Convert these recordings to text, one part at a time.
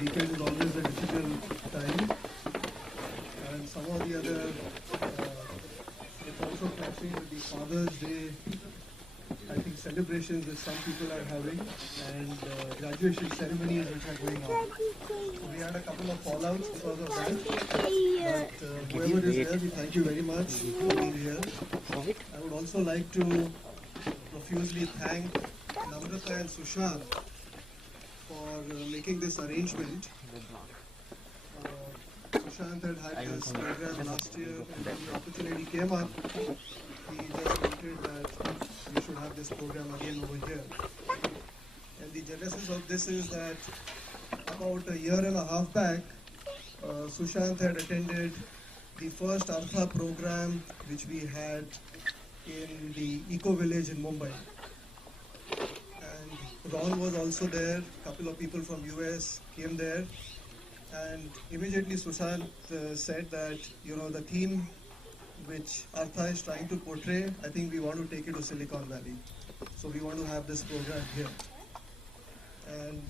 weekend is always a difficult time, and some of the other, it's also clashing with the Father's Day, I think, celebrations that some people are having, and graduation ceremonies which are going on. So we had a couple of fallouts because of that. But whoever is here, we thank you very much for being here. I would also like to profusely thank Namrata and Sushant for making this arrangement. Sushant had this program last year, and when the opportunity came up, he just stated that we should have this program again over here. And the genesis of this is that about a year and a half back, Sushant had attended the first Artha program which we had in the Eco Village in Mumbai. And Ron was also there, a couple of people from US came there, and immediately Sushant said that, the theme which Artha is trying to portray, I think we want to take it to Silicon Valley. So we want to have this program here. And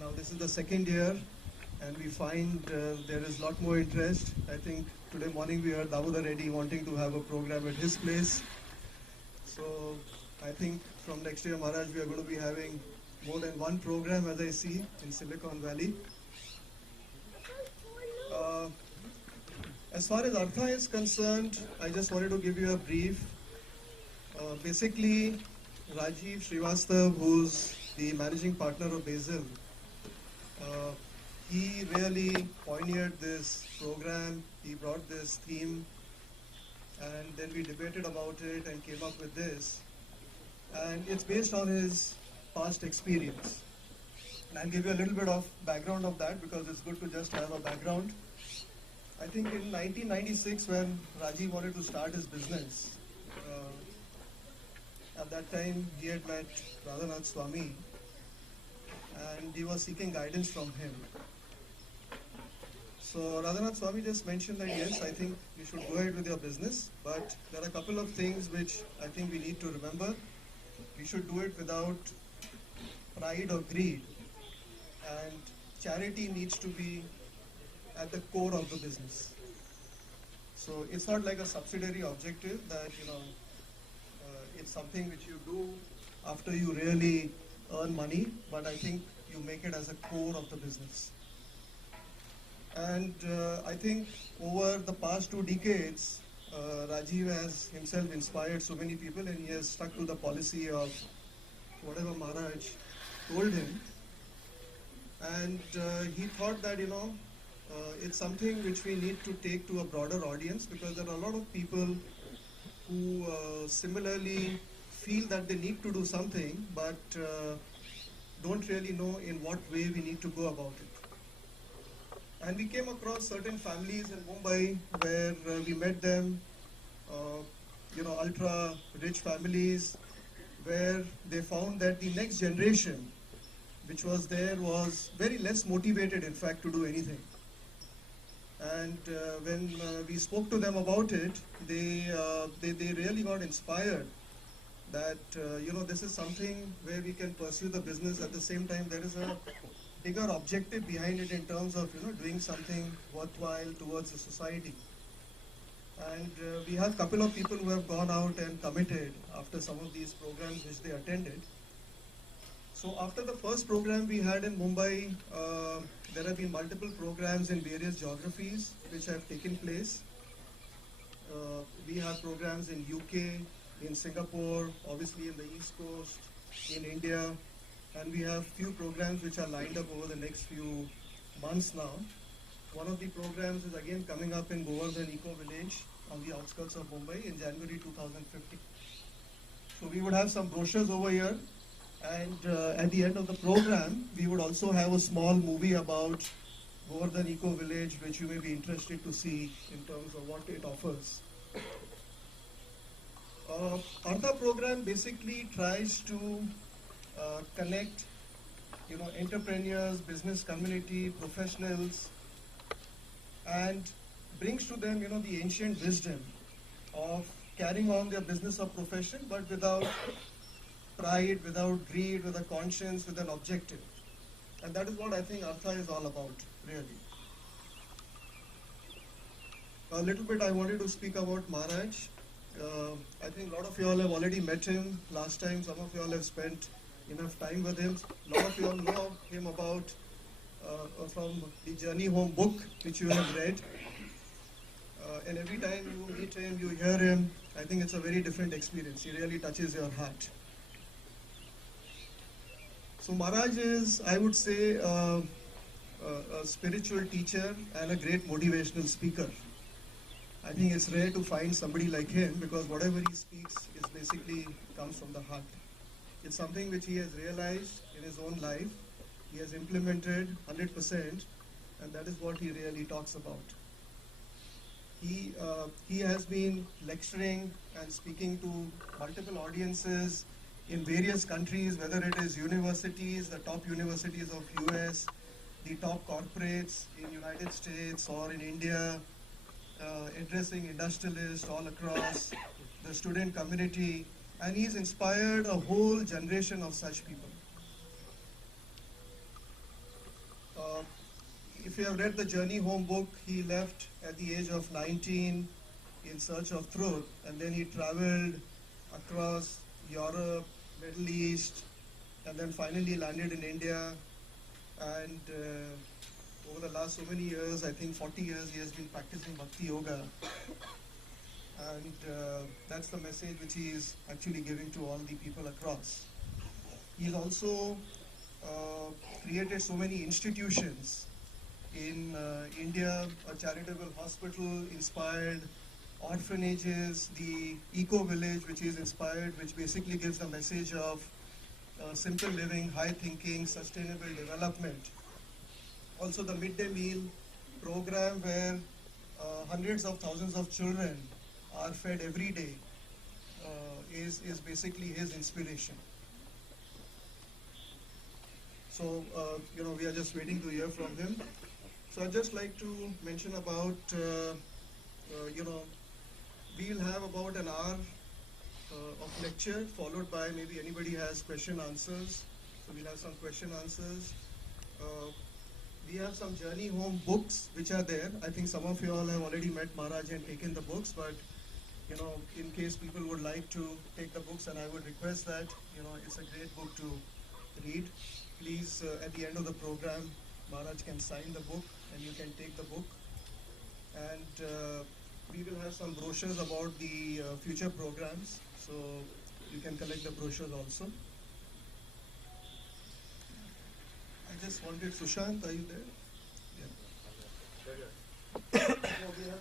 now this is the second year, and we find there is a lot more interest. I think today morning we heard Dawood Reddy wanting to have a program at his place. So I think from next year, Maharaj, we are going to be having more than one program, as I see, in Silicon Valley. As far as Artha is concerned, I just wanted to give you a brief. Basically, Rajiv Srivastav, who's the managing partner of Basil, he really pioneered this program. He brought this theme, and then we debated about it and came up with this. And it's based on his past experience. And I'll give you a little bit of background of that because it's good to just have a background. I think in 1996, when Rajiv wanted to start his business, at that time he had met Radhanath Swami, and he was seeking guidance from him. So Radhanath Swami just mentioned that yes, I think you should go ahead with your business, but there are a couple of things which I think we need to remember. We should do it without pride or greed, and charity needs to be at the core of the business. So it's not like a subsidiary objective that, it's something which you do after you really earn money, but I think you make it as a core of the business. And I think over the past 2 decades, Rajiv has himself inspired so many people, and he has stuck to the policy of whatever Maharaj told him. And he thought that, it's something which we need to take to a broader audience, because there are a lot of people who similarly feel that they need to do something, but don't really know in what way we need to go about it. And we came across certain families in Mumbai where we met them, ultra rich families, where they found that the next generation which was there was very less motivated, in fact, to do anything. And when we spoke to them about it, they really got inspired that, this is something where we can pursue the business. At the same time, there is a bigger objective behind it in terms of, doing something worthwhile towards the society. And we have a couple of people who have gone out and committed after some of these programs which they attended. So after the first program we had in Mumbai, there have been multiple programs in various geographies which have taken place. We have programs in UK, in Singapore, obviously in the East Coast, in India, and we have few programs which are lined up over the next few months now. One of the programs is again coming up in Govardhan Eco Village on the outskirts of Mumbai in January 2050. So we would have some brochures over here. And at the end of the program, we would also have a small movie about Govardhan Eco Village, which you may be interested to see in terms of what it offers. Artha program basically tries to connect, entrepreneurs, business community, professionals, and brings to them, the ancient wisdom of carrying on their business or profession, but without pride, without greed, with a conscience, with an objective. And that is what I think Artha is all about, really. A little bit I wanted to speak about Maharaj. I think a lot of you all have already met him last time. Some of you all have spent enough time with him. A lot of you all know him about from the Journey Home book, which you have read. And every time you meet him, you hear him, I think it's a very different experience. He really touches your heart. So Maharaj is, I would say, a spiritual teacher and a great motivational speaker. I think it's rare to find somebody like him because whatever he speaks is basically comes from the heart. It's something which he has realized in his own life. He has implemented 100%, and that is what he really talks about. He has been lecturing and speaking to multiple audiences in various countries, whether it is universities, the top universities of US, the top corporates in United States or in India, addressing industrialists all across, the student community, and he's inspired a whole generation of such people. If you have read the Journey Home book, he left at the age of 19 in search of truth, and then he traveled across Europe, Middle East, and then finally landed in India. And over the last so many years, I think 40 years, he has been practicing Bhakti Yoga. And that's the message which he is actually giving to all the people across. He's also created so many institutions in India, a charitable hospital inspired, orphanages, the eco village which is inspired, which basically gives the message of simple living, high thinking, sustainable development. Also the midday meal program where hundreds of thousands of children are fed every day is basically his inspiration. So, we are just waiting to hear from him. So I'd just like to mention about, we'll have about an hour of lecture followed by maybe anybody has question answers. So we'll have some question answers. We have some Journey Home books which are there. I think some of you all have already met Maharaj and taken the books, but in case people would like to take the books, and I would request that, it's a great book to read. Please, at the end of the program, Maharaj can sign the book and you can take the book. And we will have some brochures about the future programs, so you can collect the brochures also. I just wanted, Sushant, are you there? Yeah. So we have,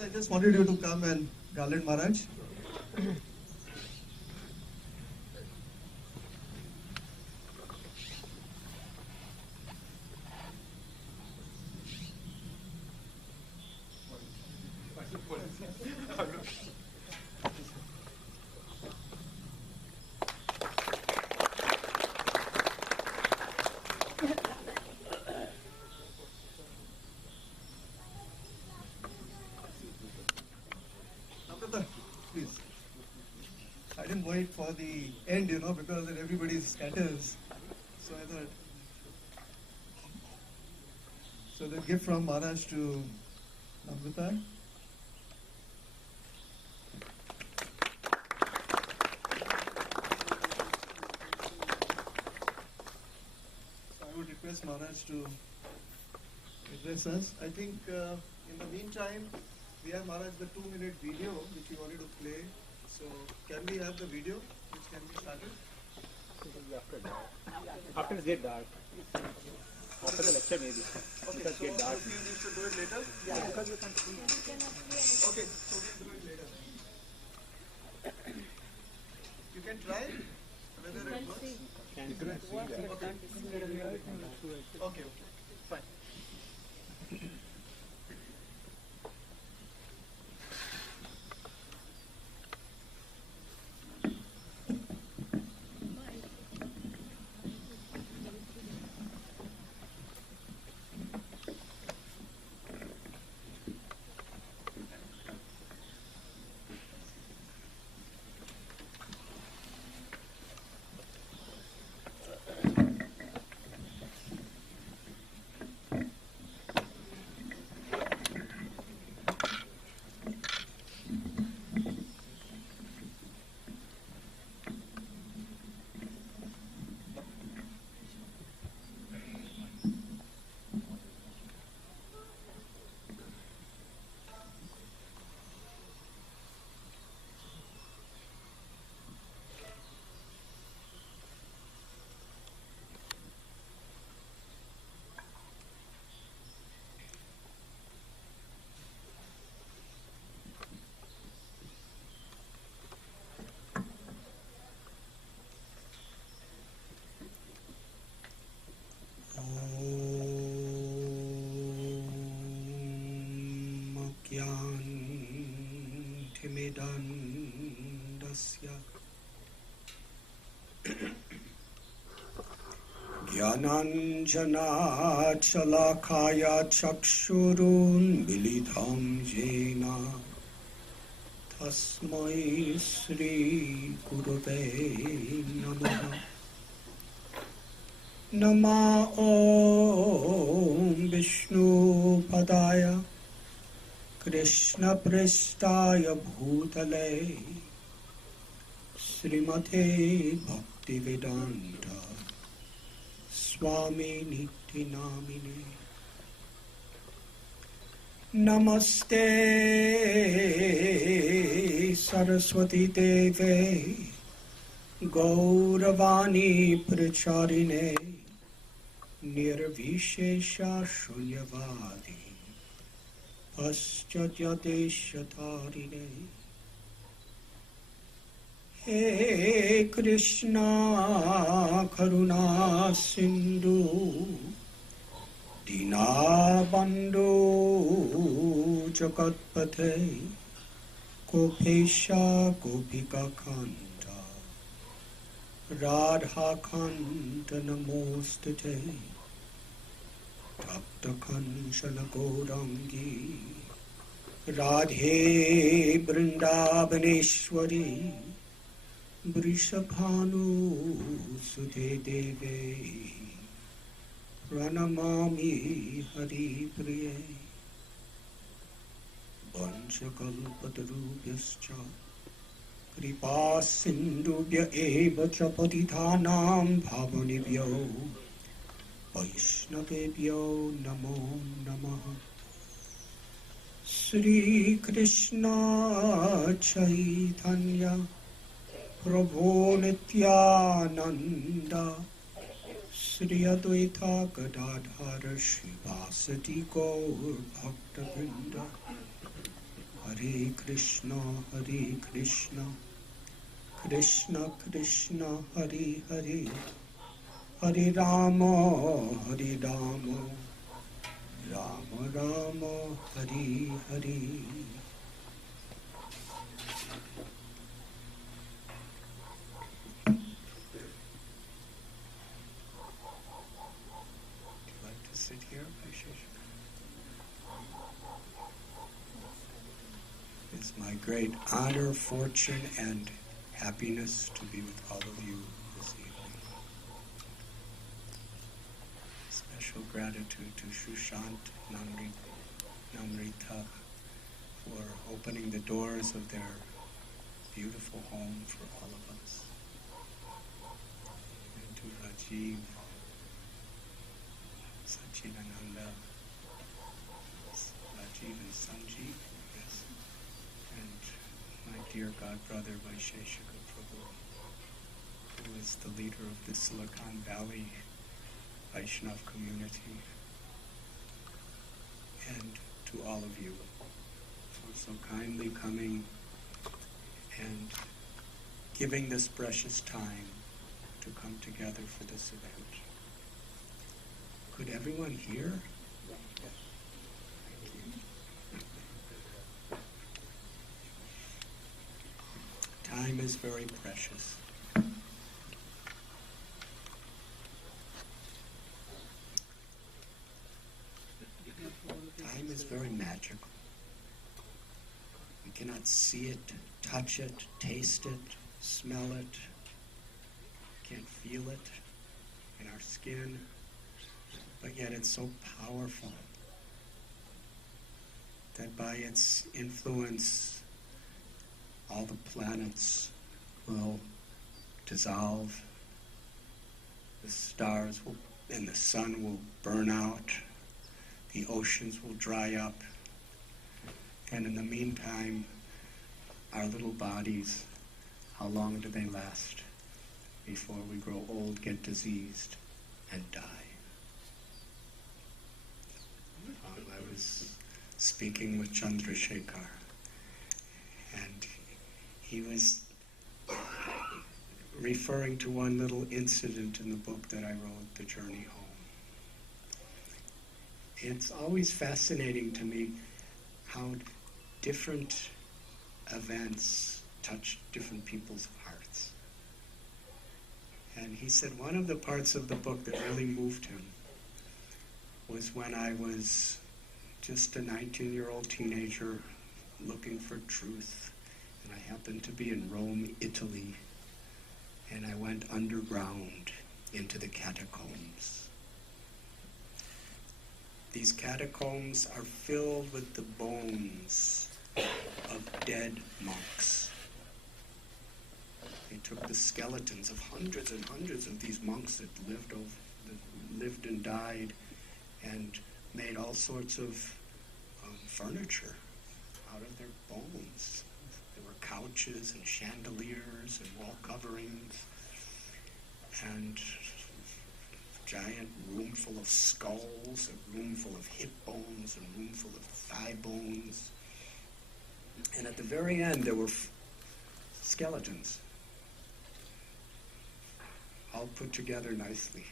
I just wanted you to come and garland Maharaj. Please. I didn't wait for the end, because then everybody scatters. So I thought. So the gift from Maharaj to Namrata. So I would request Maharaj to address us. I think in the meantime, we have Maharaj the 2-minute video which we wanted to play. So can we have the video which can be started? After dark. After it get dark. After the lecture maybe. Okay, so you need to do it later? Yeah, because you can't see. Okay, so we'll do it later. You can try whether it works. Okay, fine. ज्ञानतिमिरन्धस्य ज्ञानाञ्जनाशलाकाय चक्षुरुन्मीलितं येन तस्मै श्रीगुरवे नमः। नमः ॐ विष्णुपदाय कृष्णपृष्ठाय भूतले श्रीमते भक्तिवेदान्त स्वामी नित्यनामिने। नमस्ते सरस्वती देवे गौरवाणी प्रचारिणे निर्विशेषा शून्यवादी पश्चात्यदेशतारिणे। हे कृष्णा करुणा सिंधु दीनबन्धो जगत्पते गोपेशा गोपिकान्त राधाकान्त नमोस्तुते। तप्तकंचन गौरांगी राधे वृंदावनेश्वरी वृषभानुसुते देवे प्रणमामि हरिप्रिये। वंशकल्पतरुभ्यश्च कृपा सिन्धुभ्य एव च पतितानां पावनेभ्यो वैष्णवेभ्यो नमो नमः। श्रीकृष्ण चैतन्य प्रभो नित्यानंद श्री अद्वैता गदाधर श्रीवासदि गौर भक्तवृंद। हरे Krishna Krishna Krishna Hare Hare Hare Ram Ram Ram Hare Hare. Sit here, Ashish. It's my great honor, fortune, and happiness to be with all of you this evening. Special gratitude to Sushant and Namrata for opening the doors of their beautiful home for all of us. And to Rajiv, Sachidananda, Rajiv and Sanjeev, yes, and my dear God brother Vaisheshika Prabhu, who is the leader of the Silicon Valley Vaishnav community, and to all of you for so kindly coming and giving this precious time to come together for this event. Could everyone hear? Thank you. Time is very precious. Time is very magical. We cannot see it, touch it, taste it, smell it. Can't feel it in our skin. But yet it's so powerful that by its influence, all the planets will dissolve, the stars will, and the sun will burn out, the oceans will dry up, and in the meantime, our little bodies, how long do they last before we grow old, get diseased, and die? I was speaking with Chandrasekhar, and he was referring to one little incident in the book that I wrote, The Journey Home. It's always fascinating to me how different events touched different people's hearts. And he said one of the parts of the book that really moved him was when I was just a 19-year-old teenager looking for truth. And I happened to be in Rome, Italy, and I went underground into the catacombs. These catacombs are filled with the bones of dead monks. They took the skeletons of hundreds and hundreds of these monks that lived and died, and made all sorts of furniture out of their bones. There were couches and chandeliers and wall coverings, and giant room full of skulls, a room full of hip bones, a room full of thigh bones. And at the very end, there were skeletons, all put together nicely.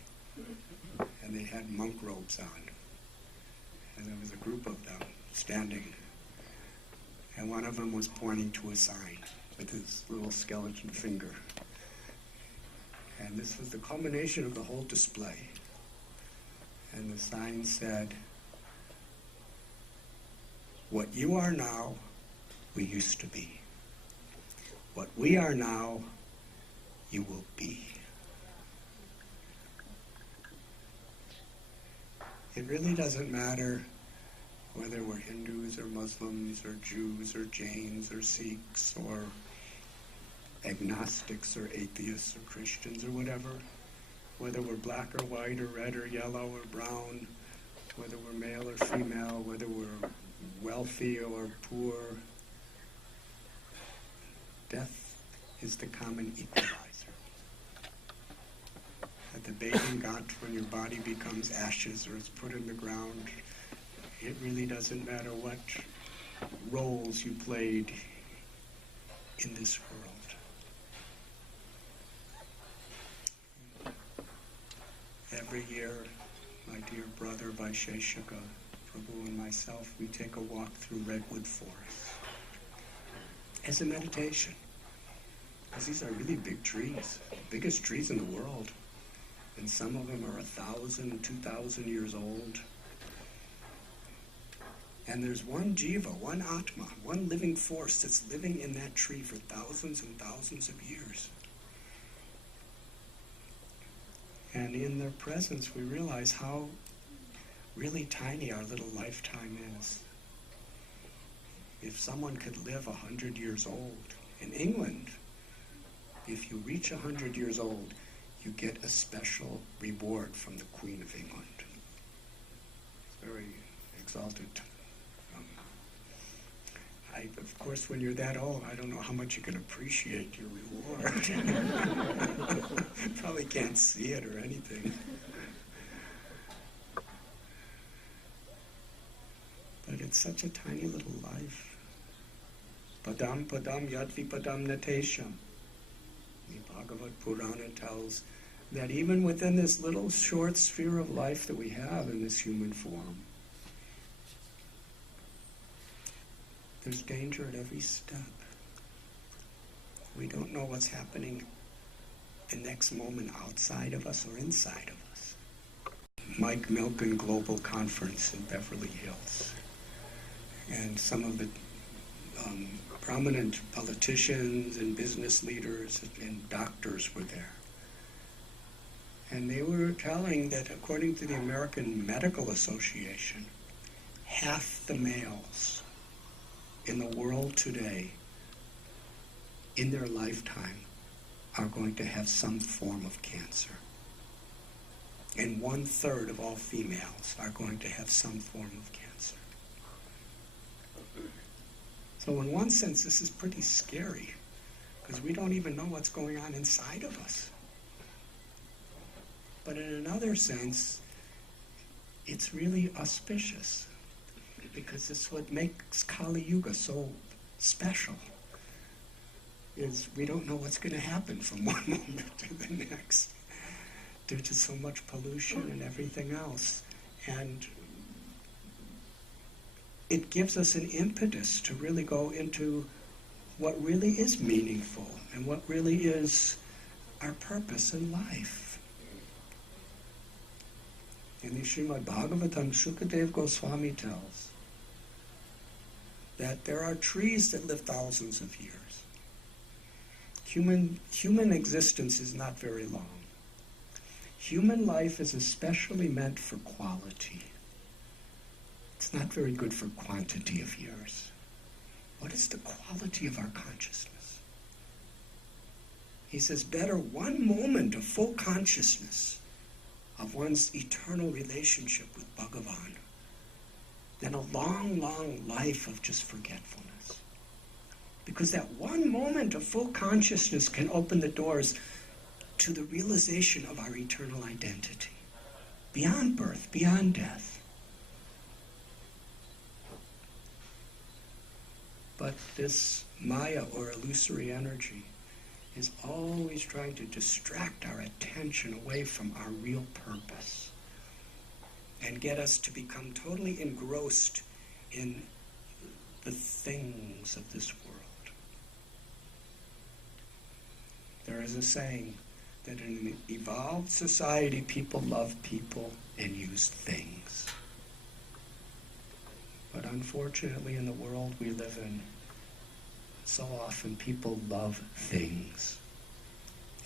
And they had monk robes on. And there was a group of them standing. And one of them was pointing to a sign with his little skeleton finger. And this was the culmination of the whole display. And the sign said, "What you are now, we used to be. What we are now, you will be." It really doesn't matter whether we're Hindus or Muslims or Jews or Jains or Sikhs or agnostics or atheists or Christians or whatever, whether we're black or white or red or yellow or brown, whether we're male or female, whether we're wealthy or poor. Death is the common equalizer. At the bathing ghat, when your body becomes ashes or is put in the ground, it really doesn't matter what roles you played in this world. Every year, my dear brother Vaisheshika, Prabhu, and myself, we take a walk through redwood forests as a meditation. Because these are really big trees, biggest trees in the world. And some of them are 1,000, 2,000 years old. And there's one jiva, one atma, one living force that's living in that tree for thousands and thousands of years. And in their presence, we realize how really tiny our little lifetime is. If someone could live 100 years old, in England, if you reach 100 years old, you get a special reward from the Queen of England. It's very exalted. Of course, when you're that old, I don't know how much you can appreciate your reward. Probably can't see it or anything. But it's such a tiny little life. Padam padam yadvi padam natesham. The Bhagavad Purana tells that even within this little short sphere of life that we have in this human form, there's danger at every step. We don't know what's happening the next moment outside of us or inside of us. Mike Milken Global Conference in Beverly Hills. And some of the prominent politicians and business leaders and doctors were there. And they were telling that according to the American Medical Association, half the males in the world today, in their lifetime, are going to have some form of cancer. And 1/3 of all females are going to have some form of cancer. So in one sense, this is pretty scary, because we don't even know what's going on inside of us. But in another sense, it's really auspicious, because it's what makes Kali Yuga so special, is we don't know what's going to happen from one moment to the next, due to so much pollution and everything else. And it gives us an impetus to really go into what really is meaningful and what really is our purpose in life. In the Srimad Bhagavatam, Shukadev Goswami tells that there are trees that live thousands of years. Human existence is not very long. Human life is especially meant for quality. It's not very good for quantity of years. What is the quality of our consciousness? He says, better one moment of full consciousness of one's eternal relationship with Bhagavan than a long, long life of just forgetfulness. Because that one moment of full consciousness can open the doors to the realization of our eternal identity, beyond birth, beyond death. But this Maya, or illusory energy, is always trying to distract our attention away from our real purpose and get us to become totally engrossed in the things of this world. There is a saying that in an evolved society, people love people and use things. But unfortunately, in the world we live in, so often people love things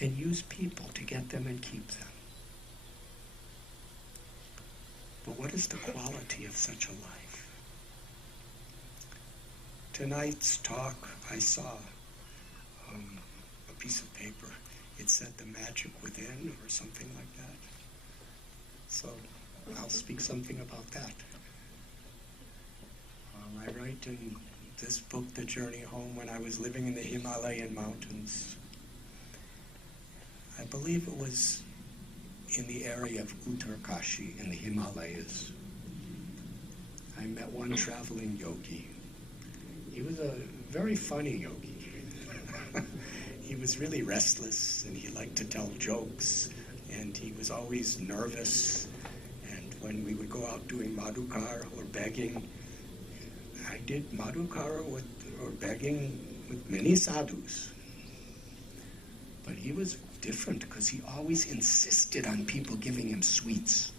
and use people to get them and keep them. But what is the quality of such a life? Tonight's talk, I saw a piece of paper. It said the magic within or something like that. So I'll speak something about that. I write in this book, The Journey Home, when I was living in the Himalayan mountains. I believe it was in the area of Uttarkashi in the Himalayas. I met one traveling yogi. He was a very funny yogi. He was really restless, and he liked to tell jokes, and he was always nervous. And when we would go out doing madhukar or begging, I did madhukara or begging with many sadhus. But he was different because he always insisted on people giving him sweets.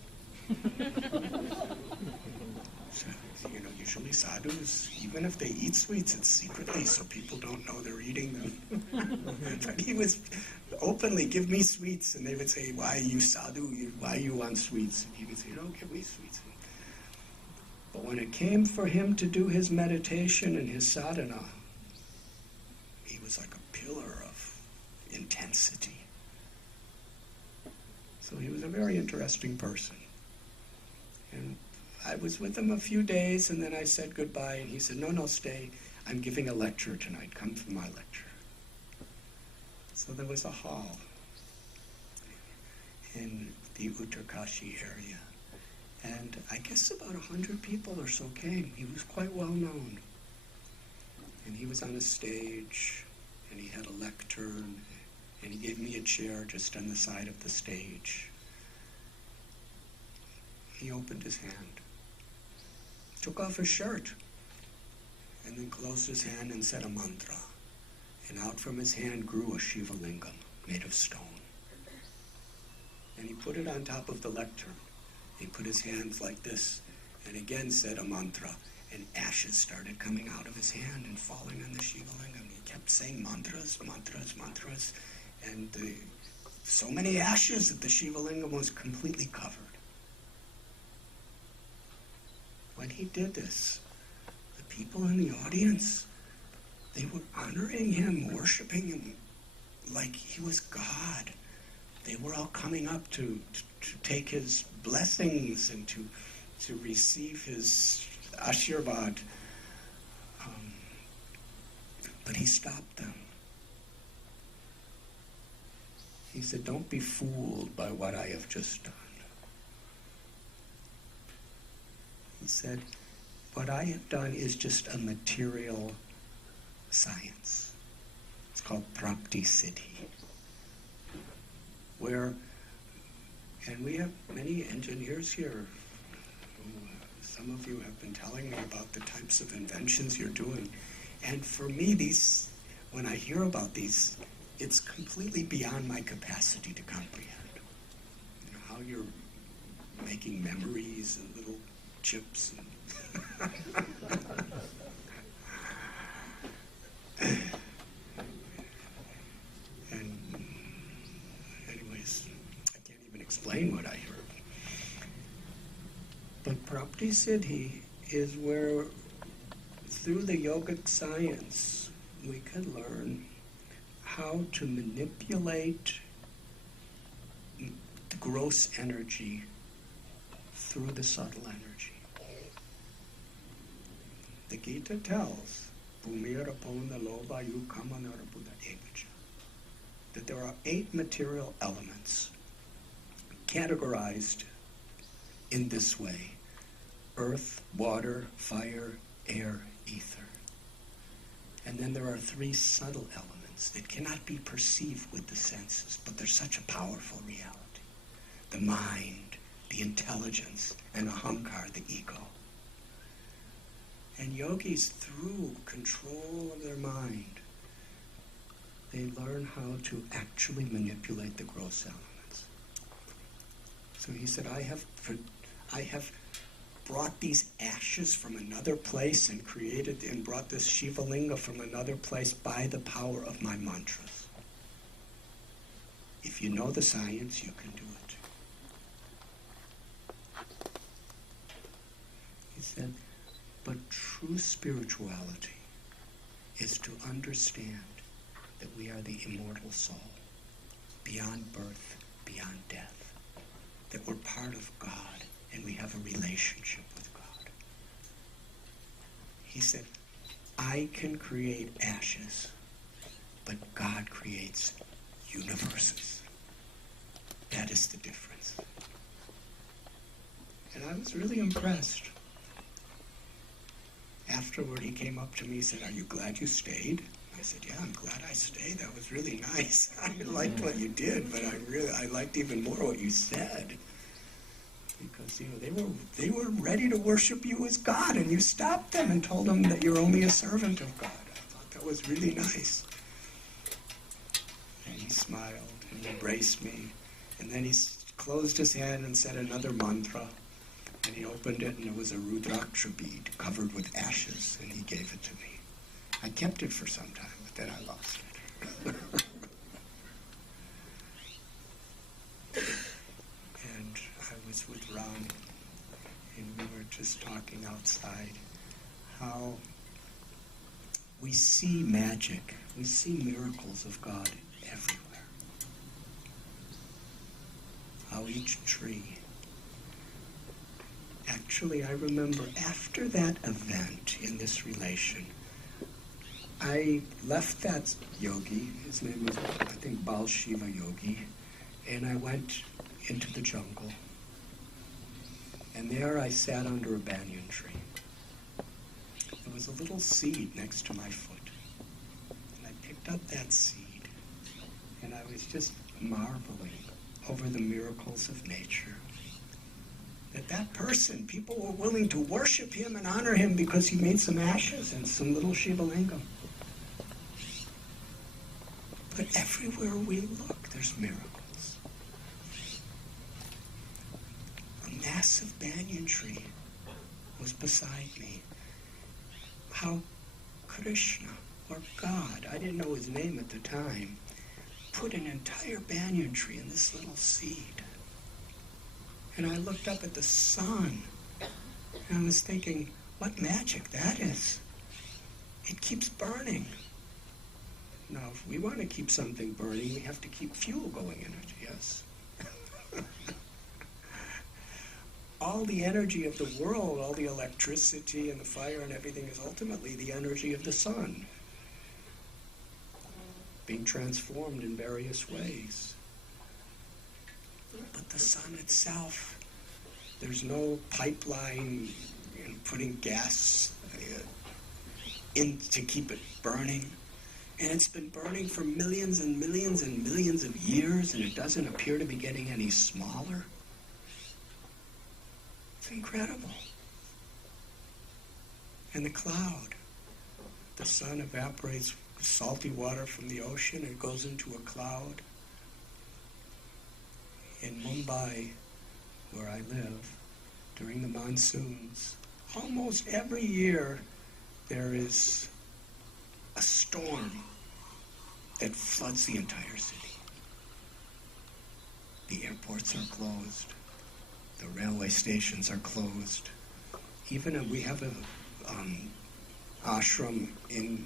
So, usually sadhus, even if they eat sweets, it's secretly so people don't know they're eating them. But he was openly, give me sweets. And they would say, why you sadhu, why you want sweets? And he would say, no, give me sweets. But when it came for him to do his meditation and his sadhana, he was like a pillar of intensity. So he was a very interesting person. And I was with him a few days, and then I said goodbye, and he said, no, stay. I'm giving a lecture tonight. Come for my lecture. So there was a hall in the Uttarkashi area. And I guess about 100 people or so came. He was quite well known. And he was on a stage, and he had a lectern, and he gave me a chair just on the side of the stage. He opened his hand, took off his shirt, and then closed his hand and said a mantra. And out from his hand grew a Shiva lingam made of stone. And he put it on top of the lectern. He put his hands like this, and again said a mantra, and ashes started coming out of his hand and falling on the Shiva lingam. He kept saying mantras, mantras, mantras, and so many ashes that the Shiva lingam was completely covered. When he did this, the people in the audience, they were honoring him, worshiping him like he was God. They were all coming up to take his blessings and to receive his ashirvad. But he stopped them. He said, don't be fooled by what I have just done. He said, what I have done is just a material science. It's called Prapti Siddhi. And we have many engineers here who some of you have been telling me about the types of inventions you're doing. And for me, when I hear about these, it's completely beyond my capacity to comprehend. You know, how you're making memories and little chips. And anyways, I can't even explain what I heard. But Prapti Siddhi is where, through the yogic science, we can learn how to manipulate the gross energy through the subtle energy. The Gita tells that there are 8 material elements categorized in this way: earth, water, fire, air, ether. And then there are 3 subtle elements that cannot be perceived with the senses, but they're such a powerful reality. The mind, the intelligence, and ahankar, the ego. And yogis, through control of their mind, they learn how to actually manipulate the gross elements. So he said, I have brought these ashes from another place and brought this Shiva Linga from another place by the power of my mantras. If you know the science, you can do it. He said, but true spirituality is to understand that we are the immortal soul, beyond birth, beyond death, that we're part of God and we have a relationship with God. He said, I can create ashes, but God creates universes. That is the difference. And I was really impressed. Afterward, he came up to me and said, are you glad you stayed? I said, yeah, I'm glad I stayed. That was really nice. I liked what you did, but I liked even more what you said. Because, they were ready to worship you as God, and you stopped them and told them that you're only a servant of God. I thought that was really nice. And he smiled and embraced me. And then he closed his hand and said another mantra. And he opened it, and it was a Rudraksha bead covered with ashes, and he gave it to me. I kept it for some time, but then I lost it. And I was with Ram, and we were just talking outside how we see magic, we see miracles of God everywhere. How each tree. Actually, I remember after that event in this relation, I left that yogi, his name was, I think, Bal Shiva Yogi, and I went into the jungle. And there I sat under a banyan tree. There was a little seed next to my foot. And I picked up that seed, and I was just marveling over the miracles of nature. That person, people were willing to worship him and honor him because he made some ashes and some little Shiva Lingam. But everywhere we look, there's miracles. A massive banyan tree was beside me. How Krishna, or God, I didn't know his name at the time, put an entire banyan tree in this little seed. And I looked up at the sun, and I was thinking, what magic that is. It keeps burning. Now, if we want to keep something burning, we have to keep fuel going in it, yes? All the energy of the world, all the electricity and the fire and everything is ultimately the energy of the sun, being transformed in various ways. But the sun itself, there's no pipeline putting gas in to keep it burning. And it's been burning for millions and millions and millions of years, and it doesn't appear to be getting any smaller. It's incredible. And the cloud. The sun evaporates salty water from the ocean. It goes into a cloud. In Mumbai, where I live, during the monsoons, almost every year there is a storm that floods the entire city. The airports are closed. The railway stations are closed. Even we have a ashram in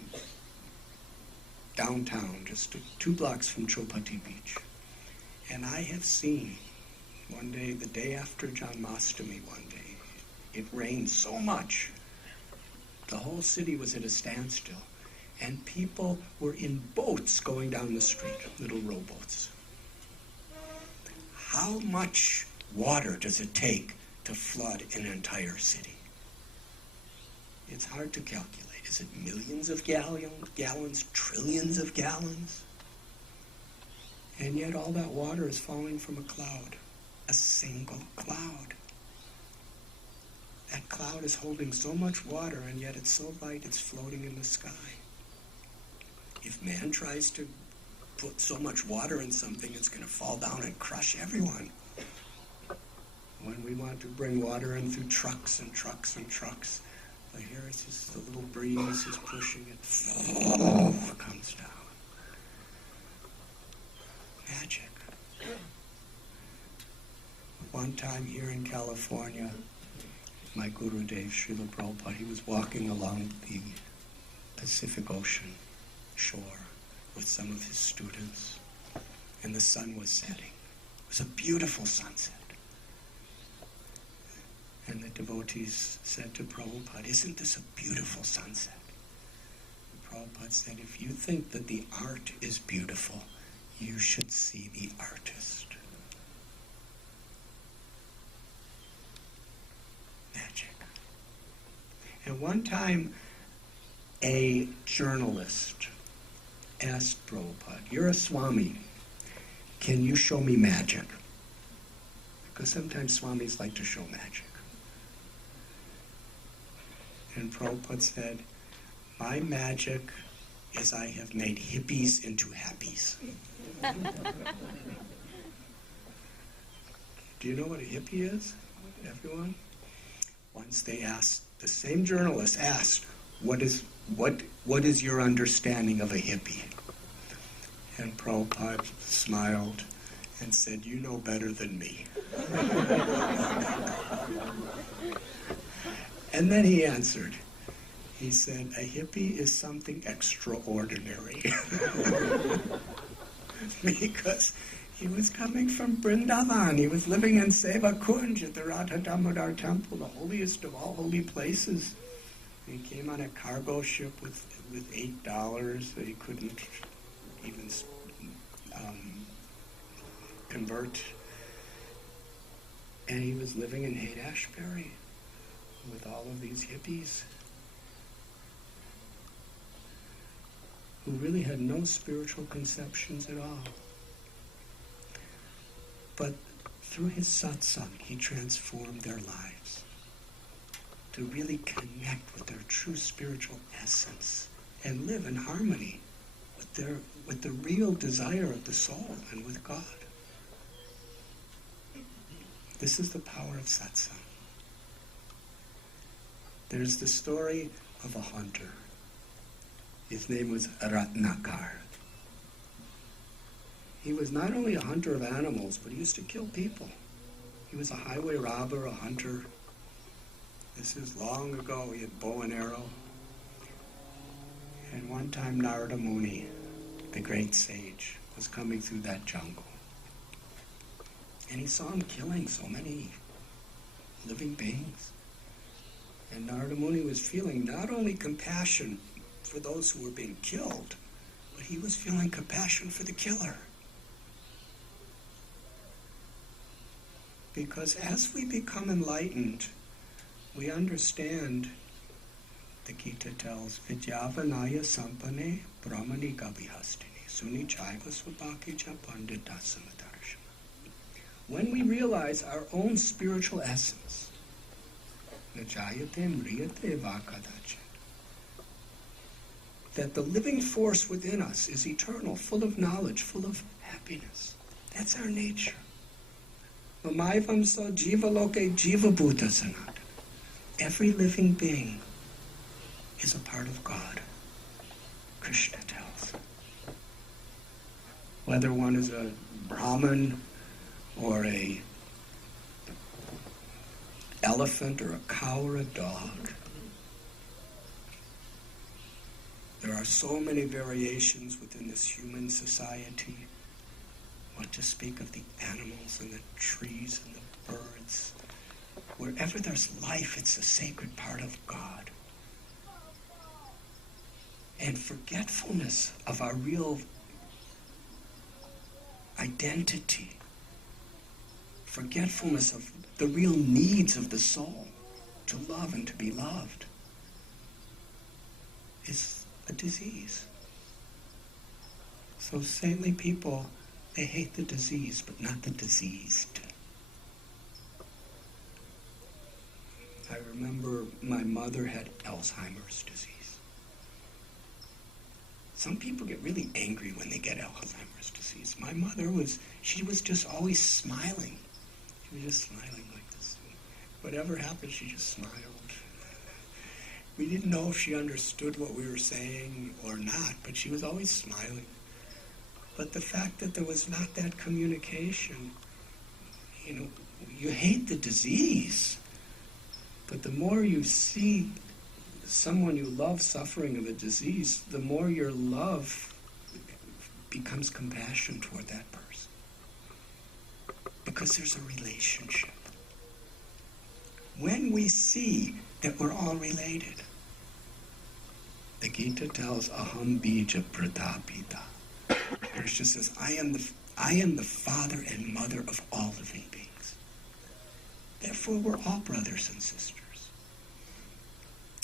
downtown, just 2 blocks from Chopati Beach. And I have seen one day, the day after Janmashtami one day, it rained so much, the whole city was at a standstill. And people were in boats going down the street, little rowboats. How much water does it take to flood an entire city? It's hard to calculate. Is it millions of gallons, trillions of gallons? And yet all that water is falling from a cloud, a single cloud. That cloud is holding so much water, and yet it's so light it's floating in the sky. If man tries to put so much water in something, it's going to fall down and crush everyone. When we want to bring water in through trucks and trucks and trucks, but here it's just a little breeze is pushing it. It comes down. Magic. One time here in California, my Guru Dev, Srila Prabhupada, he was walking along the Pacific Ocean shore with some of his students, and the sun was setting. It was a beautiful sunset. And the devotees said to Prabhupada, "Isn't this a beautiful sunset?" And Prabhupada said, "If you think that the art is beautiful, you should see the artist." Magic. And one time, a journalist asked Prabhupada, "You're a Swami. Can you show me magic?" Because sometimes Swamis like to show magic. And Prabhupada said, "My magic is I have made hippies into happies." Do you know what a hippie is, everyone? Once they asked, the same journalist asked, what is your understanding of a hippie? And Prabhupada smiled and said, "You know better than me." And then he answered. He said, "A hippie is something extraordinary." Because he was coming from Vrindavan. He was living in Seva Kunj at the Radha Damodar temple, the holiest of all holy places. He came on a cargo ship with $8 that he couldn't even convert. And he was living in Haight-Ashbury with all of these hippies who really had no spiritual conceptions at all. But through his satsang, he transformed their lives to really connect with their true spiritual essence and live in harmony with the real desire of the soul and with God. This is the power of satsang. There's the story of a hunter. His name was Radhanath. He was not only a hunter of animals, but he used to kill people. He was a highway robber, a hunter. This is long ago. He had bow and arrow. And one time Narada Muni, the great sage, was coming through that jungle. And he saw him killing so many living beings. And Narada Muni was feeling not only compassion for those who were being killed, but he was feeling compassion for the killer. Because as we become enlightened, we understand, the Gita tells, Vidyavanaya Sampane Brahmani Gabihastini Suni Chaiva Swabhakija Pandita Samadarshana. When we realize our own spiritual essence, Najayate mriyate va kadachit. That the living force within us is eternal, full of knowledge, full of happiness. That's our nature. Mamaivam so jiva loke jiva bhuta sanatana. Every living being is a part of God, Krishna tells. Whether one is a Brahmin or a elephant or a cow or a dog. There are so many variations within this human society. What to speak of the animals and the trees and the birds. Wherever there's life, it's a sacred part of God. And forgetfulness of our real identity, forgetfulness of the real needs of the soul, to love and to be loved, is a disease. So saintly people, they hate the disease, but not the diseased. I remember my mother had Alzheimer's disease. Some people get really angry when they get Alzheimer's disease. My mother she was just always smiling. She was just smiling like this. Whatever happened, she just smiled. We didn't know if she understood what we were saying or not, but she was always smiling. But the fact that there was not that communication, you hate the disease, but the more you see someone you love suffering of a disease, the more your love becomes compassion toward that person. Because there's a relationship. When we see that we're all related, the Gita tells aham bija pratapita. Krishna says, I am the father and mother of all living beings. Therefore, we're all brothers and sisters.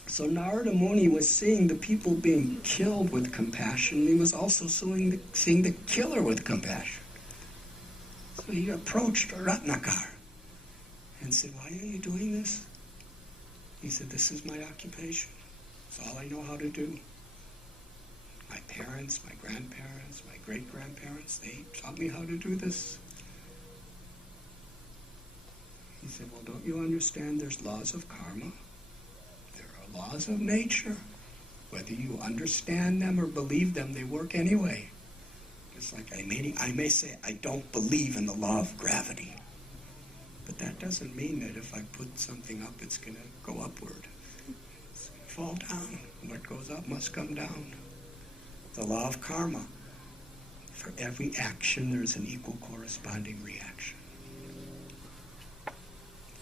So Narada Muni was seeing the people being killed with compassion. He was also seeing the killer with compassion. So he approached Ratnakar and said, why are you doing this? He said, this is my occupation. It's all I know how to do. My parents, my grandparents, my great-grandparents, they taught me how to do this. He said, well, don't you understand there's laws of karma? There are laws of nature. Whether you understand them or believe them, they work anyway. It's like I may say I don't believe in the law of gravity. But that doesn't mean that if I put something up, it's going to go upward. It's going to fall down. What goes up must come down. The law of karma. For every action, there's an equal corresponding reaction.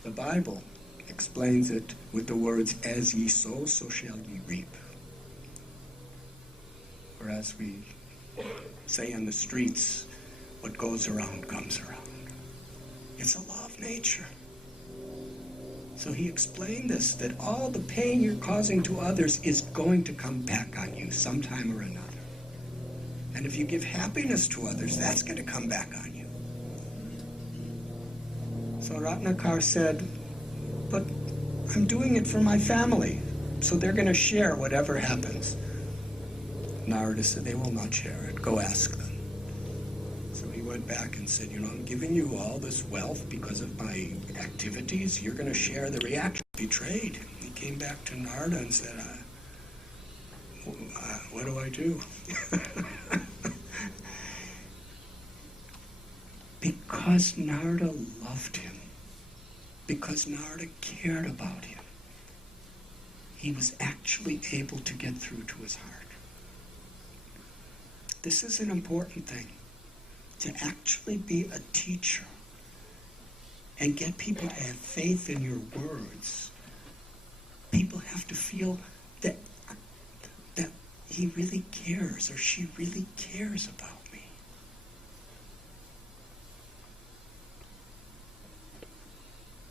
The Bible explains it with the words, as ye sow, so shall ye reap. Or as we say in the streets, what goes around comes around. It's a law of nature. So he explained this, that all the pain you're causing to others is going to come back on you sometime or another. And if you give happiness to others, that's going to come back on you. So Ratnakar said, but I'm doing it for my family, so they're going to share whatever happens. Narada said, they will not share it. Go ask them. So he went back and said, I'm giving you all this wealth because of my activities. You're going to share the reaction. Betrayed. He came back to Narada and said, what do I do? Because Narada loved him, because Narada cared about him, he was actually able to get through to his heart. This is an important thing, to actually be a teacher and get people to have faith in your words. People have to feel that he really cares or she really cares about me.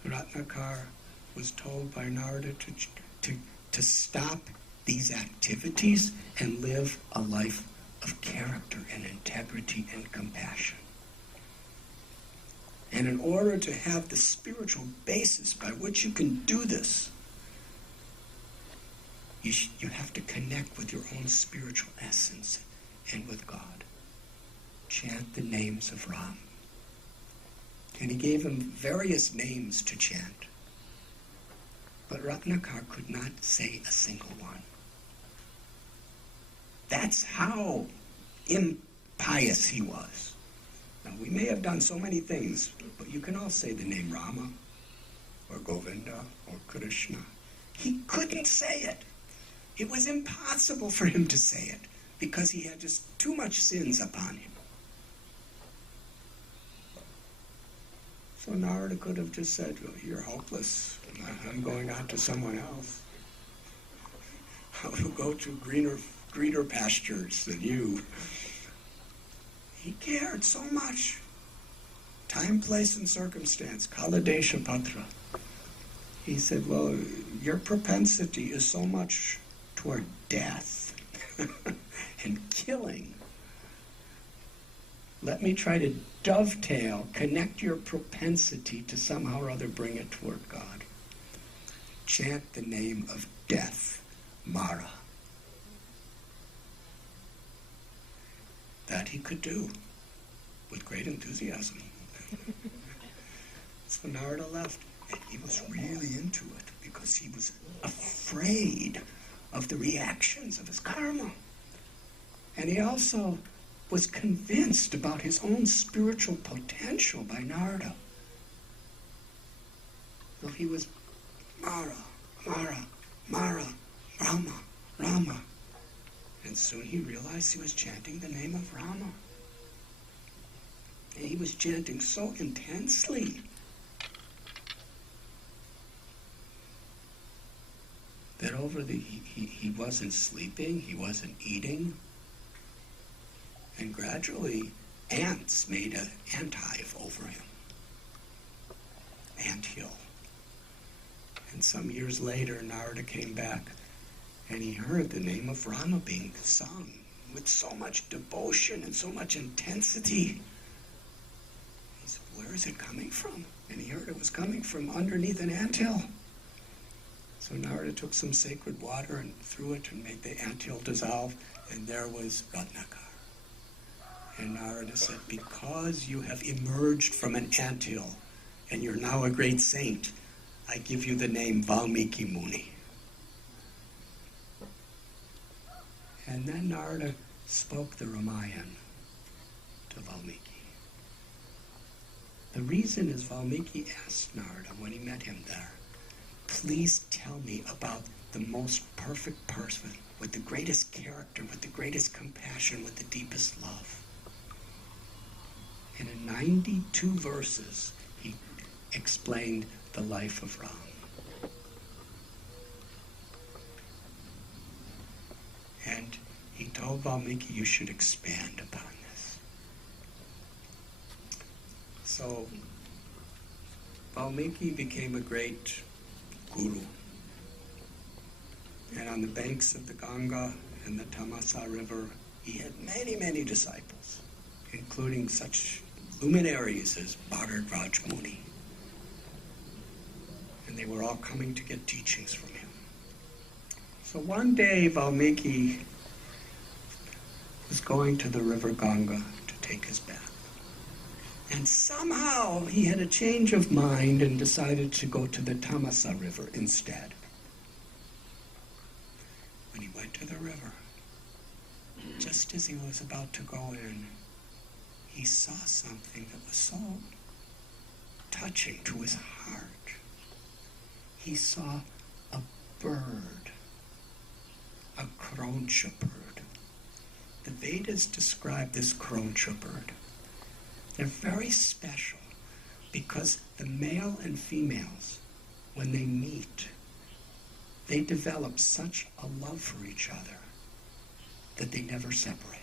Ratnakar was told by Narada to stop these activities and live a life of character and integrity and compassion. And in order to have the spiritual basis by which you can do this, you have to connect with your own spiritual essence and with God. Chant the names of Ram. And he gave him various names to chant. But Ratnakar could not say a single one. That's how impious he was. Now, we may have done so many things, but you can all say the name Rama, or Govinda, or Krishna. He couldn't say it. It was impossible for him to say it, because he had just too much sins upon him. So Narada could have just said, well, you're hopeless. I'm going on to someone else. I will go to greener pastures than you. He cared so much. Time, place, and circumstance. Kaladesha Patra. He said, well, your propensity is so much toward death and killing. Let me try to dovetail, connect your propensity to somehow or other bring it toward God. Chant the name of death, Mara. That he could do with great enthusiasm. So Narada left, and he was really into it because he was afraid of the reactions of his karma. And he also was convinced about his own spiritual potential by Narada. So he was Mara, Mara, Mara, Rama, Rama. And soon he realized he was chanting the name of Rama. And he was chanting so intensely that he wasn't sleeping, he wasn't eating. And gradually, ants made an ant-hive over him. Ant hill. And some years later, Narada came back, and he heard the name of Rama being sung with so much devotion and so much intensity. He said, where is it coming from? And he heard it was coming from underneath an anthill. So Narada took some sacred water and threw it and made the anthill dissolve, and there was Ratnakar. And Narada said, because you have emerged from an anthill and you're now a great saint, I give you the name Valmiki Muni. And then Narada spoke the Ramayana to Valmiki. The reason is Valmiki asked Narada when he met him there, please tell me about the most perfect person with the greatest character, with the greatest compassion, with the deepest love. And in 92 verses, he explained the life of Ram. And he told Valmiki, you should expand upon this. So Valmiki became a great guru. And on the banks of the Ganga and the Tamasa River, he had many, many disciples, including such luminaries as Bharat Muni. And they were all coming to get teachings from him. So one day Valmiki was going to the river Ganga to take his bath. And somehow he had a change of mind and decided to go to the Tamasa River instead. When he went to the river, just as he was about to go in, he saw something that was so touching to his heart. He saw a bird, a kroncha bird. The Vedas describe this kroncha bird. They're very special because the male and females, when they meet, they develop such a love for each other that they never separate.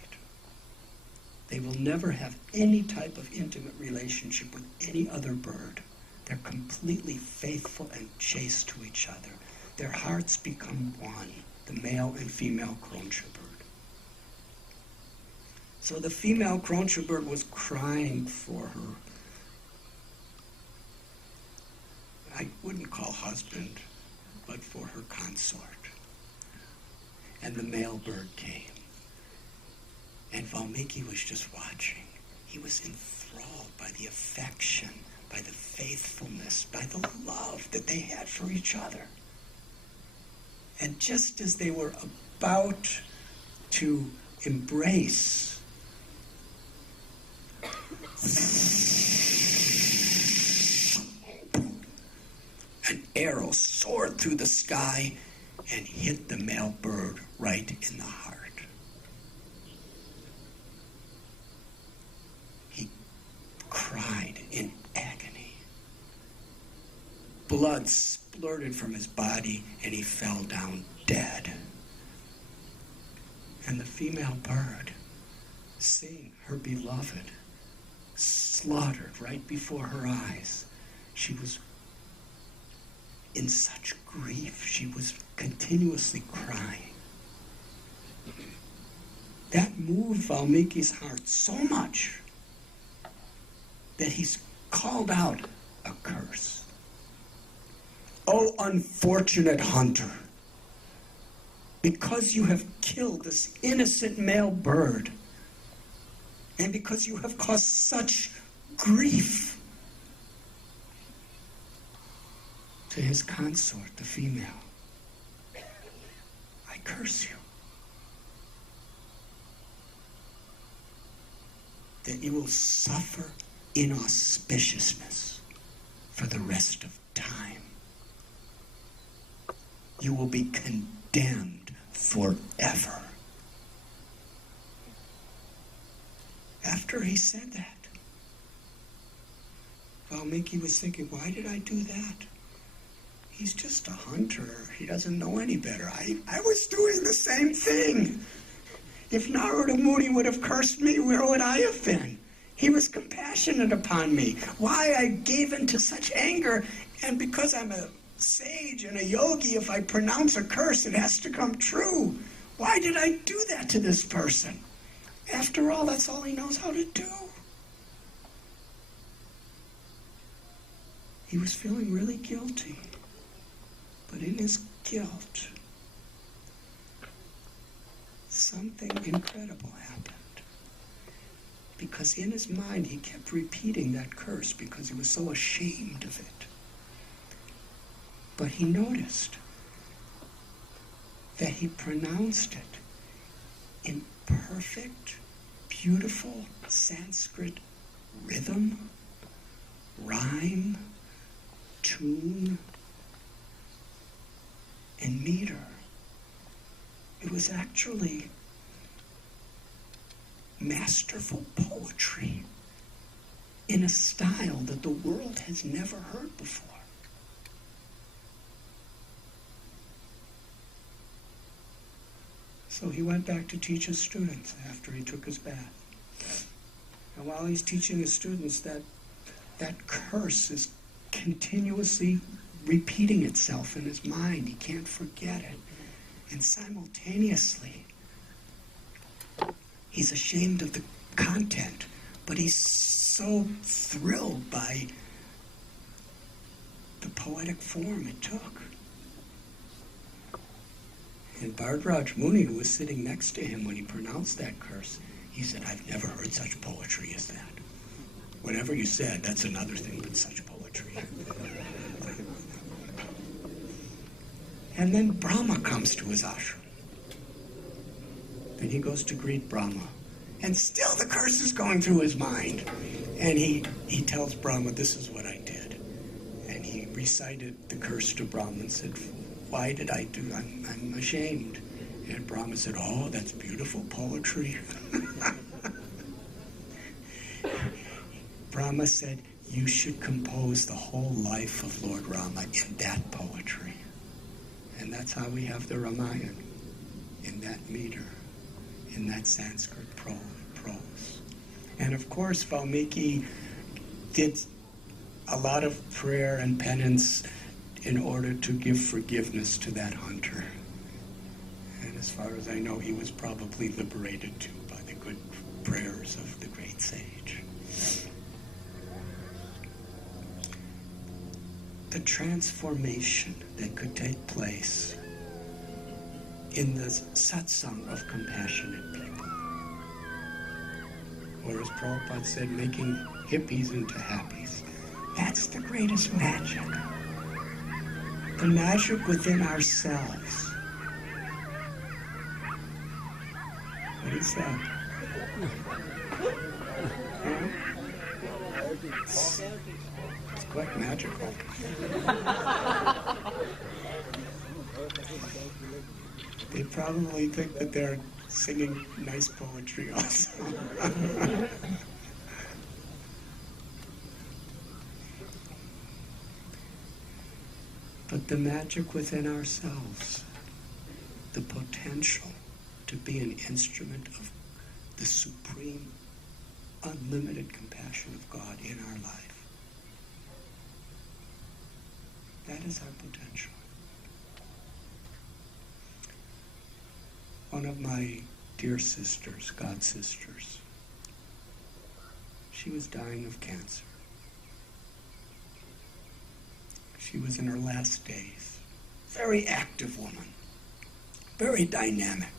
They will never have any type of intimate relationship with any other bird. They're completely faithful and chaste to each other. Their hearts become one, the male and female kroncha bird. So the female kroncha bird was crying for her, I wouldn't call husband, but for her consort. and the male bird came. And Valmiki was just watching. He was enthralled by the affection, by the faithfulness, by the love that they had for each other. And just as they were about to embrace, an arrow soared through the sky and hit the male bird right in the heart. He cried in agony. Blood splurted from his body and he fell down dead. And the female bird, seeing her beloved slaughtered right before her eyes, she was in such grief, she was continuously crying. That moved Valmiki's heart so much that he's called out a curse. "O unfortunate hunter, because you have killed this innocent male bird, and because you have caused such grief to his consort, the female, I curse you, that you will suffer inauspiciousness for the rest of time. You will be condemned forever." After he said that, Valmiki was thinking, why did I do that? He's just a hunter. He doesn't know any better. I was doing the same thing. If Narada Muni would have cursed me, where would I have been? He was compassionate upon me. Why I gave in to such anger, and because I'm a sage and a yogi, if I pronounce a curse, it has to come true. Why did I do that to this person? After all, that's all he knows how to do. He was feeling really guilty. But in his guilt, something incredible happened. Because in his mind, he kept repeating that curse because he was so ashamed of it. But he noticed that he pronounced it in perfect, beautiful Sanskrit rhythm, rhyme, tune, and meter. It was actually masterful poetry in a style that the world has never heard before. So he went back to teach his students after he took his bath. And while he's teaching his students, that curse is continuously repeating itself in his mind. He can't forget it. And simultaneously, he's ashamed of the content, but he's so thrilled by the poetic form it took. And Bhardraj Muni, who was sitting next to him when he pronounced that curse, he said, "I've never heard such poetry as that. Whatever you said, that's another thing, but such poetry." And then Brahma comes to his ashram. And he goes to greet Brahma. And still the curse is going through his mind. And he tells Brahma, "This is what I did." And he recited the curse to Brahma and said, "Why did I do? I'm ashamed." And Brahma said, "Oh, that's beautiful poetry." Brahma said, "You should compose the whole life of Lord Rama in that poetry." And that's how we have the Ramayana, in that meter, in that Sanskrit prose. And of course, Valmiki did a lot of prayer and penance in order to give forgiveness to that hunter. And as far as I know, he was probably liberated too by the good prayers of the great sage. The transformation that could take place in the satsang of compassionate people. Or as Prabhupada said, making hippies into happies. That's the greatest magic. The magic within ourselves. What is that? Huh? It's quite magical. They probably think that they're singing nice poetry also. But the magic within ourselves, the potential to be an instrument of the supreme, unlimited compassion of God in our life. That is our potential. One of my dear sisters, God sisters, she was dying of cancer. She was in her last days. Very active woman. Very dynamic.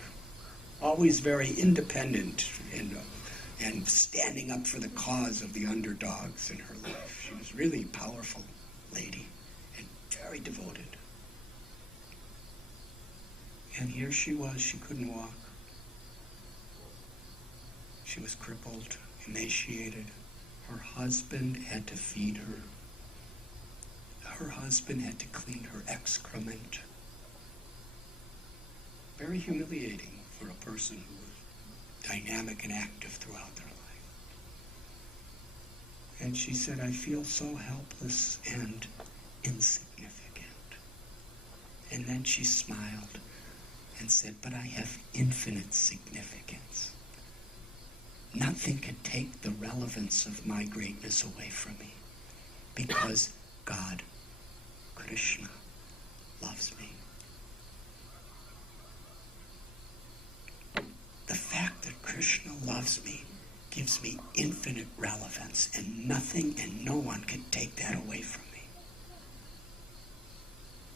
Always very independent and standing up for the cause of the underdogs in her life. She was really a powerful lady and very devoted. And here she was, she couldn't walk. She was crippled, emaciated. Her husband had to feed her. Her husband had to clean her excrement. Very humiliating for a person who was dynamic and active throughout their life. And she said, I feel so helpless and insignificant. And then she smiled and said, but I have infinite significance. Nothing can take the relevance of my greatness away from me, because God, Krishna, loves me. The fact that Krishna loves me gives me infinite relevance, and nothing and no one can take that away from me.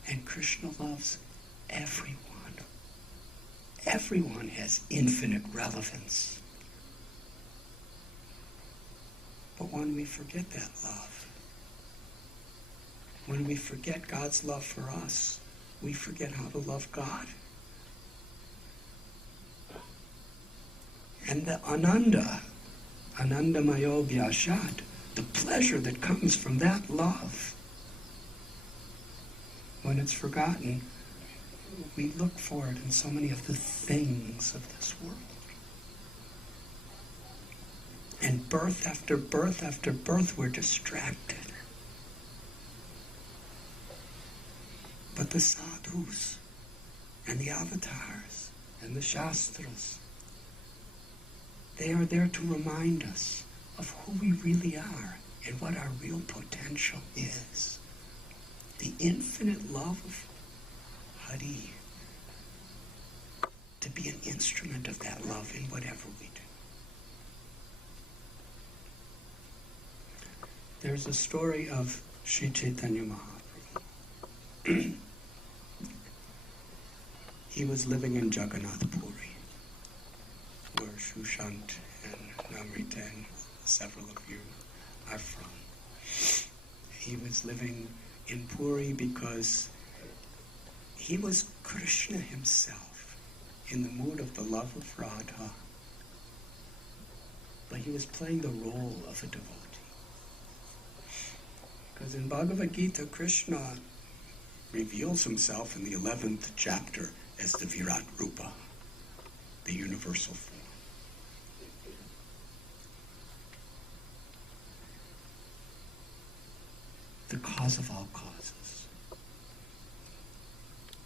And Krishna loves everyone. Everyone has infinite relevance. But when we forget that love, when we forget God's love for us, we forget how to love God. And the Anandamayo Vyashat, the pleasure that comes from that love, when it's forgotten, we look for it in so many of the things of this world. And birth after birth after birth, we're distracted. But the sadhus and the avatars and the shastras, they are there to remind us of who we really are and what our real potential is. The infinite love of Hari. To be an instrument of that love in whatever we do. There's a story of Sri Chaitanya Mahaprabhu. He was living in Jagannath Puri, where Sushant and Namrata and several of you are from. He was living in Puri because he was Krishna himself, in the mood of the love of Radha. But he was playing the role of a devotee. Because in Bhagavad Gita, Krishna reveals himself in the 11th chapter as the Virat Rupa, the universal form. The cause of all causes.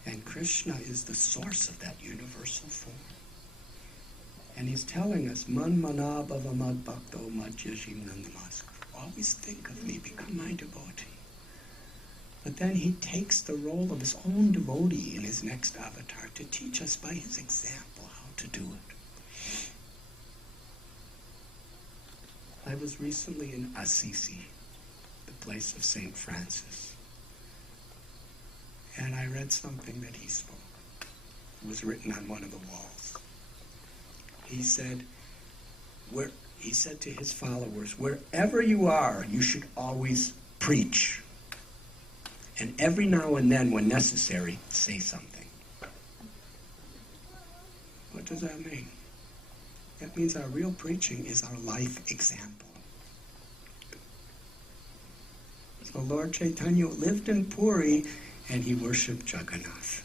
And Krishna is the source of that universal form. And he's telling us, Man mana bhava mad bhakto madhyajim nandamaskar. Always think of me, become my devotee. But then he takes the role of his own devotee in his next avatar to teach us by his example how to do it. I was recently in Assisi, the place of St. Francis. And I read something that he spoke. was written on one of the walls. He said to his followers, wherever you are, you should always preach. And every now and then, when necessary, say something. What does that mean? That means our real preaching is our life example. So Lord Chaitanya lived in Puri and he worshipped Jagannath.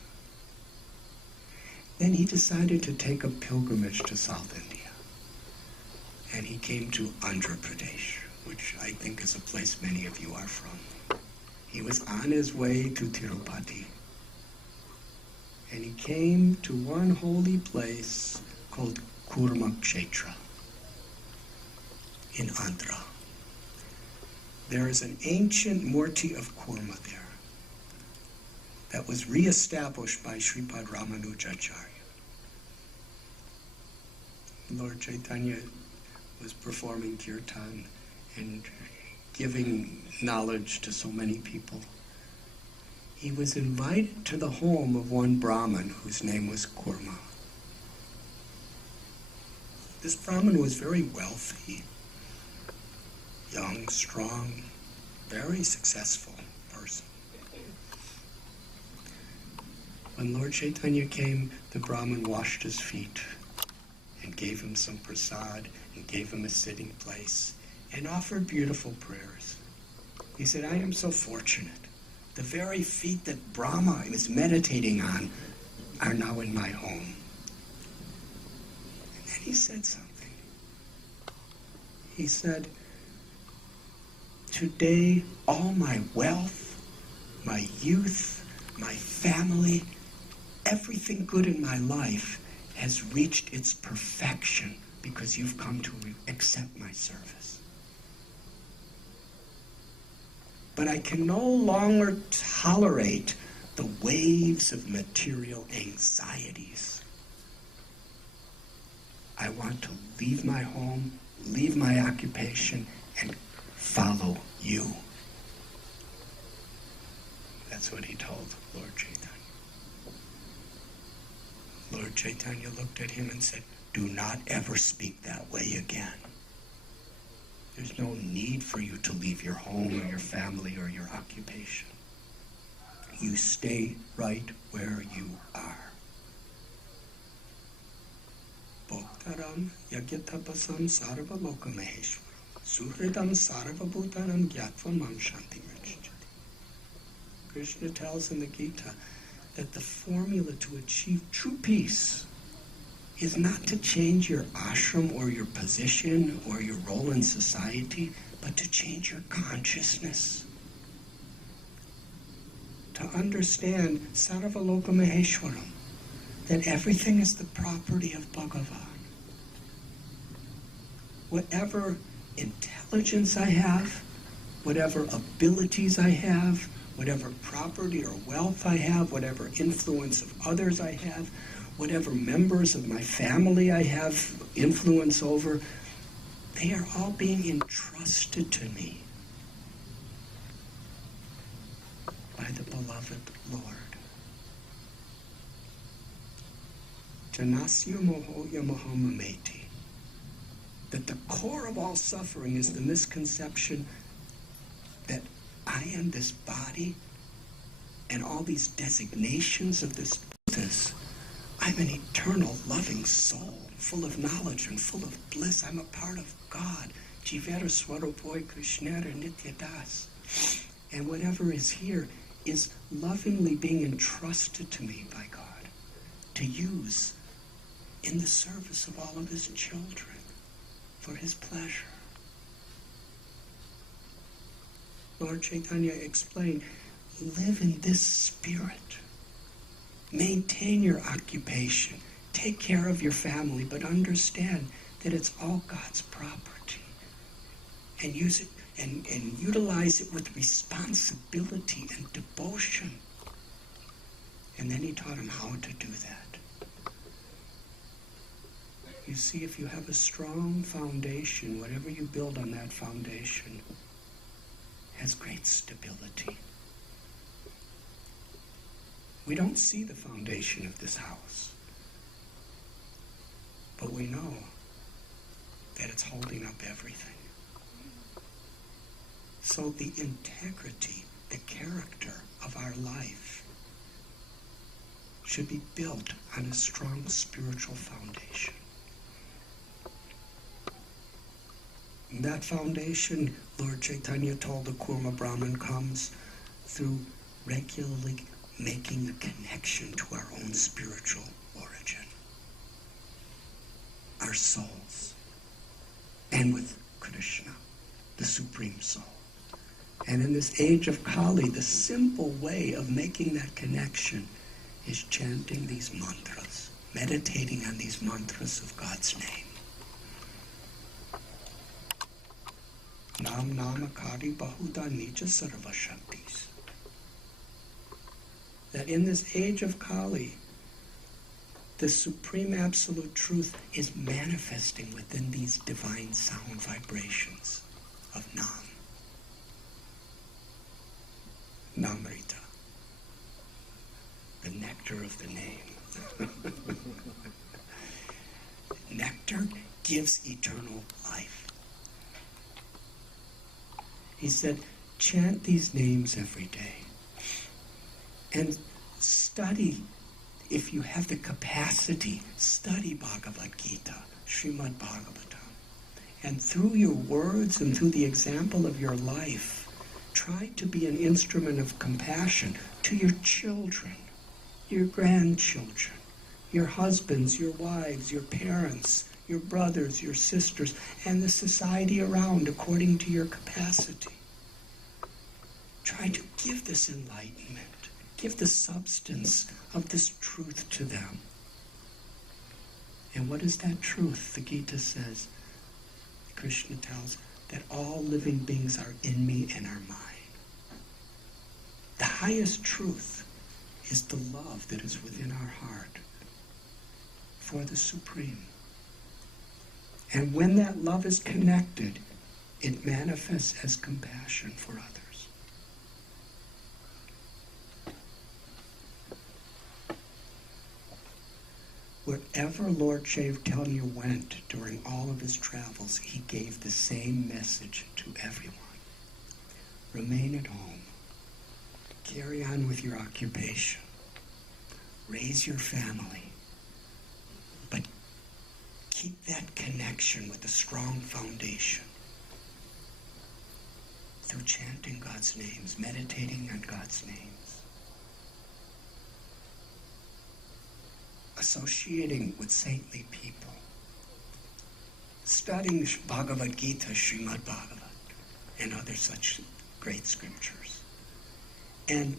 Then he decided to take a pilgrimage to South India. And he came to Andhra Pradesh, which I think is a place many of you are from. He was on his way to Tirupati. And he came to one holy place called Kurma Kshetra in Andhra. There is an ancient Murti of Kurma there that was re-established by Sripad Ramanujacharya. Lord Chaitanya was performing kirtan and giving knowledge to so many people. He was invited to the home of one Brahmin whose name was Kurma. This Brahmin was very wealthy, young, strong, very successful person. When Lord Chaitanya came, the Brahmin washed his feet and gave him some prasad and gave him a sitting place and offered beautiful prayers. He said, I am so fortunate. The very feet that Brahma is meditating on are now in my home. And then he said something. He said, today all my wealth, my youth, my family, everything good in my life has reached its perfection because you've come to accept my service. But I can no longer tolerate the waves of material anxieties. I want to leave my home, leave my occupation, and follow you. That's what he told Lord Chaitanya. Lord Chaitanya looked at him and said, do not ever speak that way again. There's no need for you to leave your home or your family or your occupation. You stay right where you are. Bhoktaram yagyatapasam sarva loka maheshwaram suhridam sarva bhutanam gyatva mam shanti rachati. Krishna tells in the Gita that the formula to achieve true peace is not to change your ashram or your position or your role in society, but to change your consciousness. To understand Sarvaloka Maheshwaram, that everything is the property of Bhagavan. Whatever intelligence I have, whatever abilities I have, whatever property or wealth I have, whatever influence of others I have, whatever members of my family I have influence over, they are all being entrusted to me by the beloved Lord. Janasya mohoya mohamameti. That the core of all suffering is the misconception that I am this body and all these designations of this. I'm an eternal, loving soul, full of knowledge and full of bliss. I'm a part of God. Jivera Swarupoy Krishnera Nityadas. And whatever is here is lovingly being entrusted to me by God to use in the service of all of his children for his pleasure. Lord Chaitanya explained, live in this spirit. Maintain your occupation. Take care of your family, but understand that it's all God's property. And use it and utilize it with responsibility and devotion. And then he taught him how to do that. You see, if you have a strong foundation, whatever you build on that foundation has great stability. We don't see the foundation of this house, but we know that it's holding up everything. So the integrity, the character of our life should be built on a strong spiritual foundation. And that foundation, Lord Chaitanya told the Kurma Brahmin, comes through regularly making a connection to our own spiritual origin, our souls, and with Krishna, the Supreme Soul. And in this age of Kali, the simple way of making that connection is chanting these mantras, meditating on these mantras of God's name. Nam Namakari Bahuda Nija Sarva Shaktis. That in this age of Kali, the supreme absolute truth is manifesting within these divine sound vibrations of Nam. Namrita, the nectar of the name. Nectar gives eternal life. He said, chant these names every day. And study, if you have the capacity, study Bhagavad Gita, Srimad Bhagavatam. And through your words and through the example of your life, try to be an instrument of compassion to your children, your grandchildren, your husbands, your wives, your parents, your brothers, your sisters, and the society around according to your capacity. Try to give this enlightenment. Give the substance of this truth to them. And what is that truth? The Gita says, Krishna tells, that all living beings are in me and are mine. The highest truth is the love that is within our heart for the Supreme. And when that love is connected, it manifests as compassion for others. Wherever Lord Chaitanya went during all of his travels, he gave the same message to everyone. Remain at home. Carry on with your occupation. Raise your family. But keep that connection with a strong foundation through chanting God's names, meditating on God's names. Associating with saintly people, studying Bhagavad Gita, Srimad Bhagavat, and other such great scriptures, and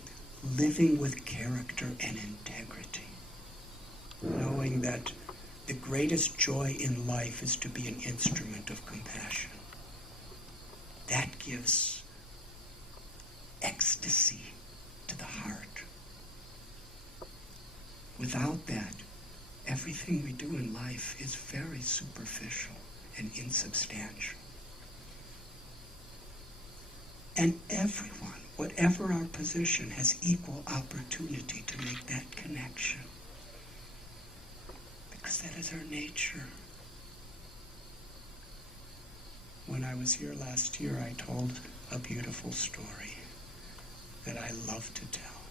living with character and integrity, knowing that the greatest joy in life is to be an instrument of compassion. That gives ecstasy to the heart. Without that, everything we do in life is very superficial and insubstantial. And everyone, whatever our position, has equal opportunity to make that connection. Because that is our nature. When I was here last year, I told a beautiful story that I love to tell.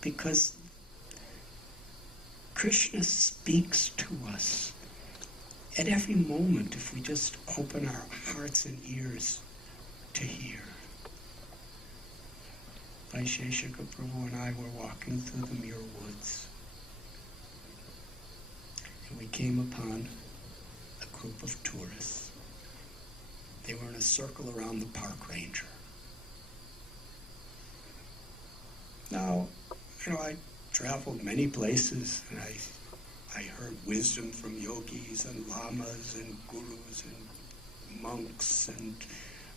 Because Krishna speaks to us at every moment if we just open our hearts and ears to hear. Vaisheshika Prabhu and I were walking through the Muir Woods, and we came upon a group of tourists. They were in a circle around the park ranger. Now, I traveled many places, and I heard wisdom from yogis and lamas and gurus and monks and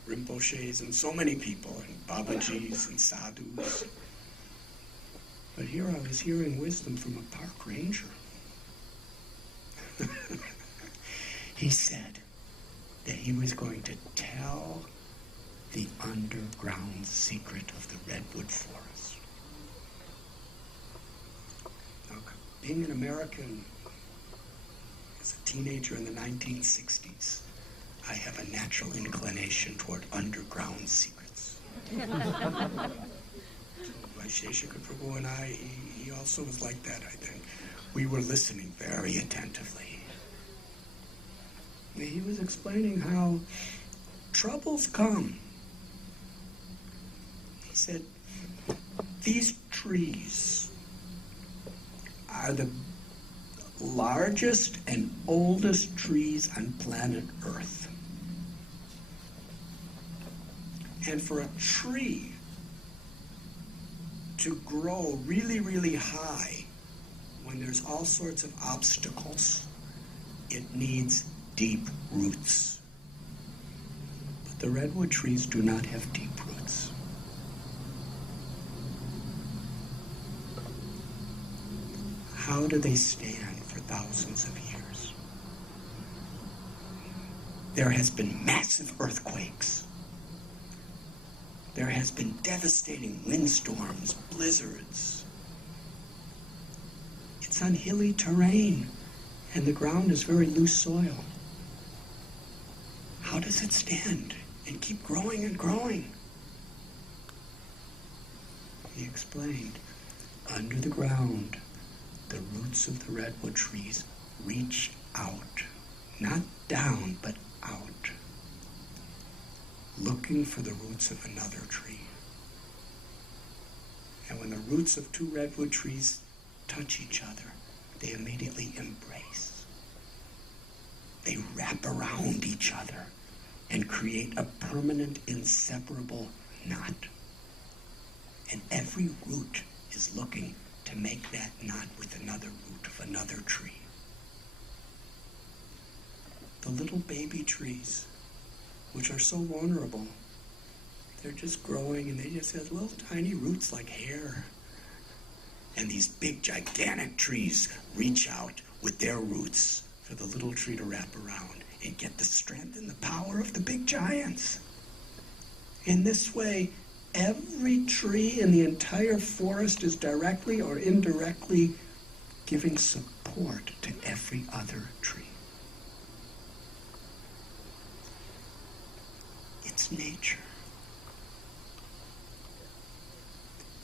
rinpoches and so many people, and babajis and sadhus. But here I was hearing wisdom from a park ranger. He said that he was going to tell the underground secret of the redwood forest. being an American as a teenager in the 1960s, I have a natural inclination toward underground secrets. Vaisheshika Prabhu and I, he also was like that, I think. We were listening very attentively. He was explaining how troubles come. He said, these trees are the largest and oldest trees on planet Earth. And for a tree to grow really, really high when there's all sorts of obstacles, it needs deep roots. But the redwood trees do not have deep roots. How do they stand for thousands of years? There has been massive earthquakes. There has been devastating windstorms, blizzards. It's on hilly terrain, and the ground is very loose soil. How does it stand and keep growing and growing? He explained, under the ground, the roots of the redwood trees reach out, not down, but out, looking for the roots of another tree. And when the roots of two redwood trees touch each other, they immediately embrace. They wrap around each other and create a permanent, inseparable knot. And every root is looking to make that knot with another root of another tree. The little baby trees, which are so vulnerable, they're just growing and they just have little tiny roots like hair. And these big, gigantic trees reach out with their roots for the little tree to wrap around and get the strength and the power of the big giants. In this way, every tree in the entire forest is directly or indirectly giving support to every other tree. It's nature.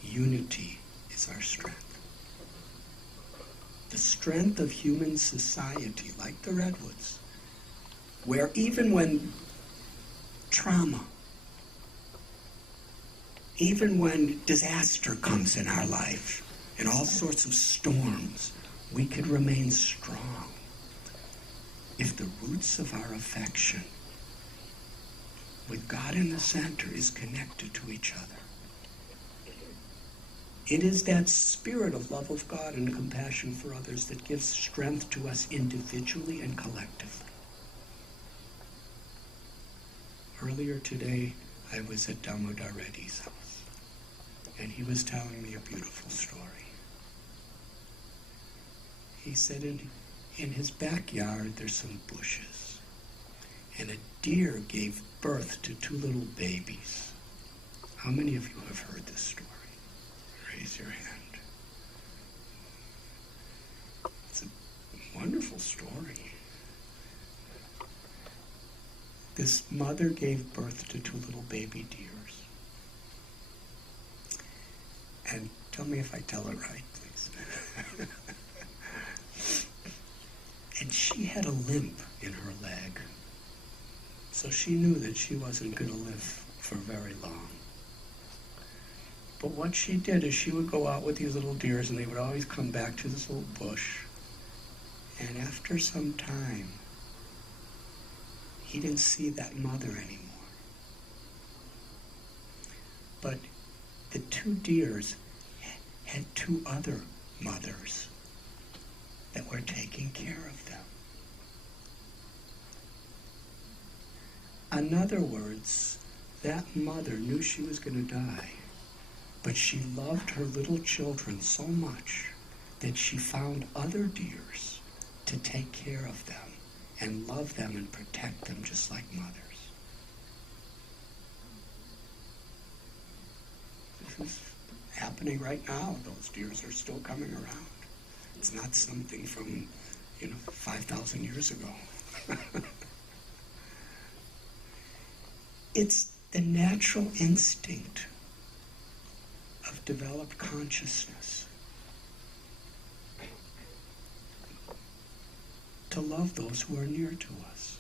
Unity is our strength. The strength of human society, like the redwoods, where even when trauma, even when disaster comes in our life, and all sorts of storms, we could remain strong if the roots of our affection with God in the center is connected to each other. It is that spirit of love of God and compassion for others that gives strength to us individually and collectively. Earlier today, I was at Damodar Reddy's house, and he was telling me a beautiful story. He said in his backyard there's some bushes, and a deer gave birth to two little babies. How many of you have heard this story? Raise your hand. It's a wonderful story. This mother gave birth to two little baby deers. And tell me if I tell it right, please. And she had a limp in her leg. So she knew that she wasn't going to live for very long. But what she did is she would go out with these little deers, and they would always come back to this little bush. And after some time, he didn't see that mother anymore. But the two deers had two other mothers that were taking care of them. In other words, that mother knew she was going to die, but she loved her little children so much that she found other deers to take care of them and love them and protect them just like mothers. This is happening right now. Those deers are still coming around. It's not something from, 5,000 years ago. It's the natural instinct of developed consciousness to love those who are near to us.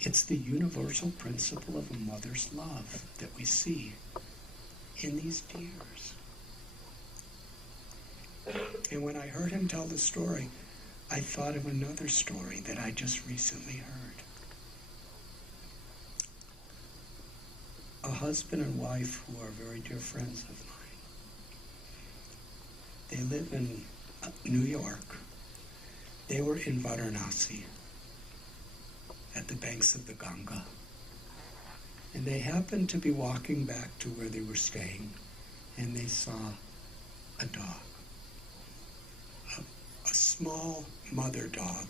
It's the universal principle of a mother's love that we see in these deers. And when I heard him tell the story, I thought of another story that I just recently heard. A husband and wife who are very dear friends of mine. They live in New York. They were in Varanasi at the banks of the Ganga. And they happened to be walking back to where they were staying, and they saw a dog. A small mother dog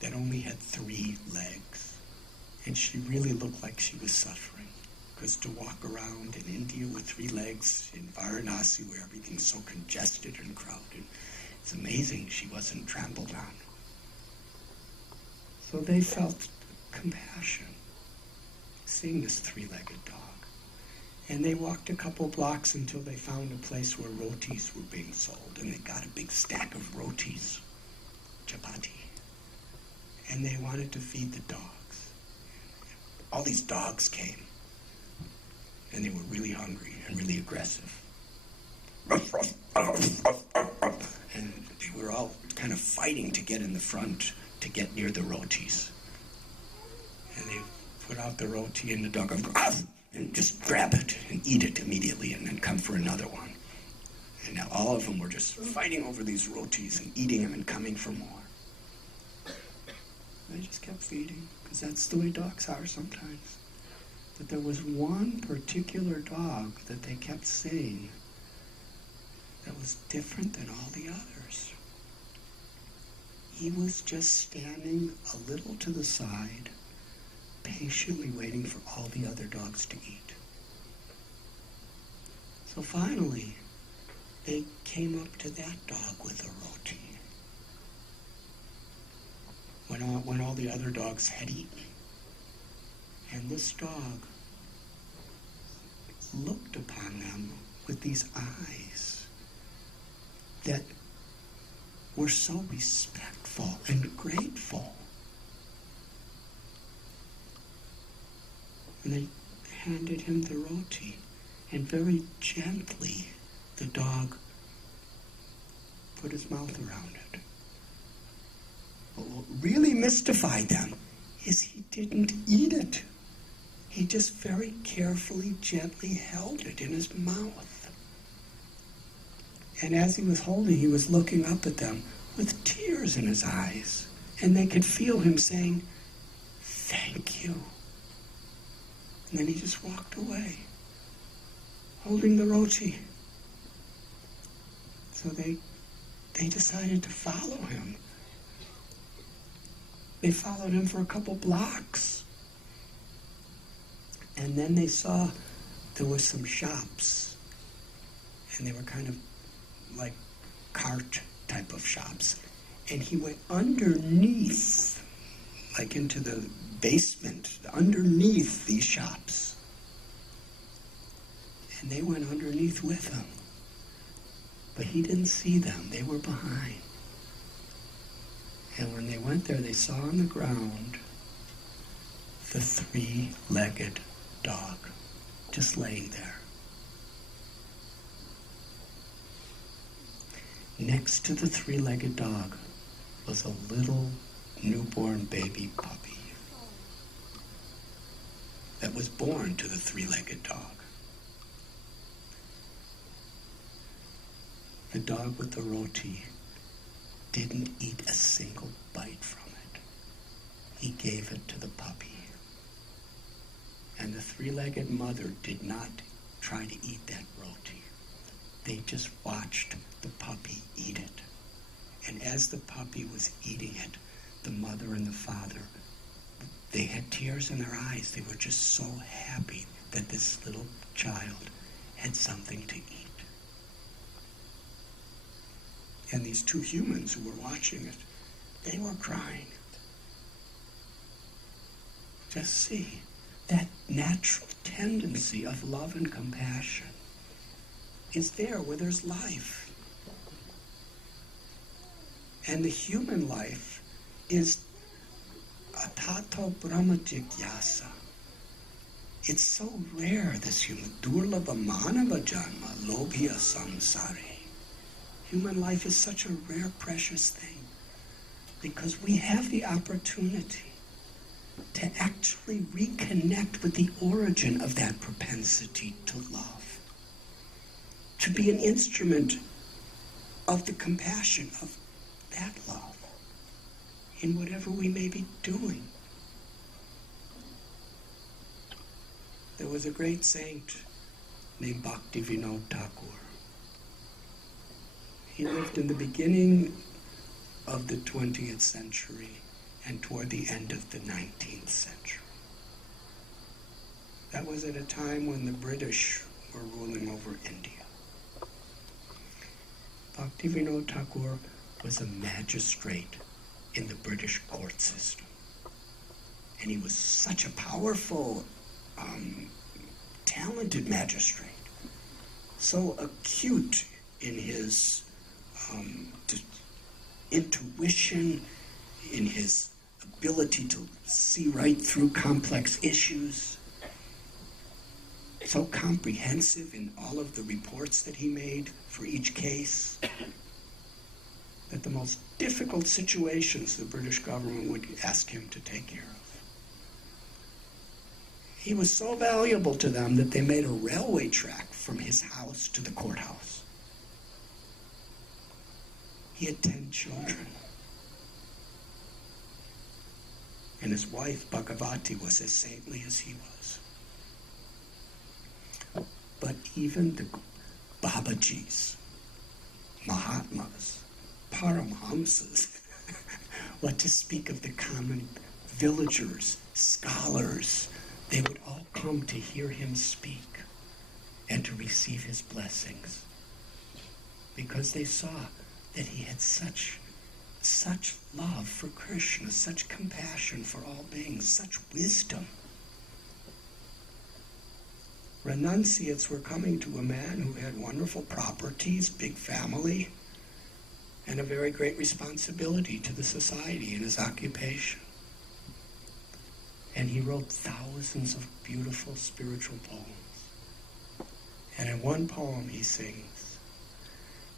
that only had 3 legs. And she really looked like she was suffering. Because to walk around in India with 3 legs in Varanasi where everything's so congested and crowded, it's amazing she wasn't trampled on. So they felt compassion seeing this 3-legged dog. And they walked a couple blocks until they found a place where rotis were being sold. And they got a big stack of rotis, chapati. And they wanted to feed the dogs. All these dogs came. And they were really hungry and really aggressive. And they were all kind of fighting to get in the front to get near the rotis. And they put out the roti and the dog would go, and just grab it and eat it immediately and then come for another one. And now all of them were just fighting over these rotis and eating them and coming for more. And they just kept feeding, because that's the way dogs are sometimes. But there was one particular dog that they kept seeing that was different than all the others. He was just standing a little to the side, patiently waiting for all the other dogs to eat. So finally, they came up to that dog with a roti. When all the other dogs had eaten. And this dog looked upon them with these eyes that were so respectful and grateful. And they handed him the roti, and very gently the dog put his mouth around it. But what really mystified them is he didn't eat it. He just very carefully, gently held it in his mouth. And as he was holding, he was looking up at them with tears in his eyes. And they could feel him saying, "Thank you." And then he just walked away, holding the roti. So they decided to follow him. They followed him for a couple blocks. And then they saw there were some shops. And they were kind of like cart type of shops. And he went underneath, like into the basement, underneath these shops. And they went underneath with him. But he didn't see them. They were behind. And when they went there, they saw on the ground the 3-legged dog just laying there. Next to the 3-legged dog was a little newborn baby puppy that was born to the 3-legged dog. The dog with the roti didn't eat a single bite from it. He gave it to the puppy. And the 3-legged mother did not try to eat that roti. They just watched the puppy eat it. And as the puppy was eating it, the mother and the father, they had tears in their eyes. They were just so happy that this little child had something to eat. And these two humans who were watching it, they were crying. Just see that natural tendency of love and compassion is there where there's life. And the human life is atato brahma jigyasa. It's so rare, this human. Durlabha manava janma lobhya samsare. Human life is such a rare, precious thing because we have the opportunity to actually reconnect with the origin of that propensity to love, to be an instrument of the compassion of that love in whatever we may be doing. There was a great saint named Bhaktivinoda Thakur. He lived in the beginning of the 20th century and toward the end of the 19th century. That was at a time when the British were ruling over India. Bhaktivinoda Thakur was a magistrate in the British court system. And he was such a powerful, talented magistrate, so acute in his intuition, in his ability to see right through complex issues, so comprehensive in all of the reports that he made for each case, that the most difficult situations the British government would ask him to take care of. He was so valuable to them that they made a railway track from his house to the courthouse. He had 10 children. And his wife, Bhagavati, was as saintly as he was. But even the Babajis, Mahatmas, Paramhamsas, what to speak of the common villagers, scholars, they would all come to hear him speak and to receive his blessings because they saw that he had such love for Krishna, such compassion for all beings, such wisdom. Renunciates were coming to a man who had wonderful properties, big family, and a very great responsibility to the society in his occupation. And he wrote thousands of beautiful spiritual poems. And in one poem he sings,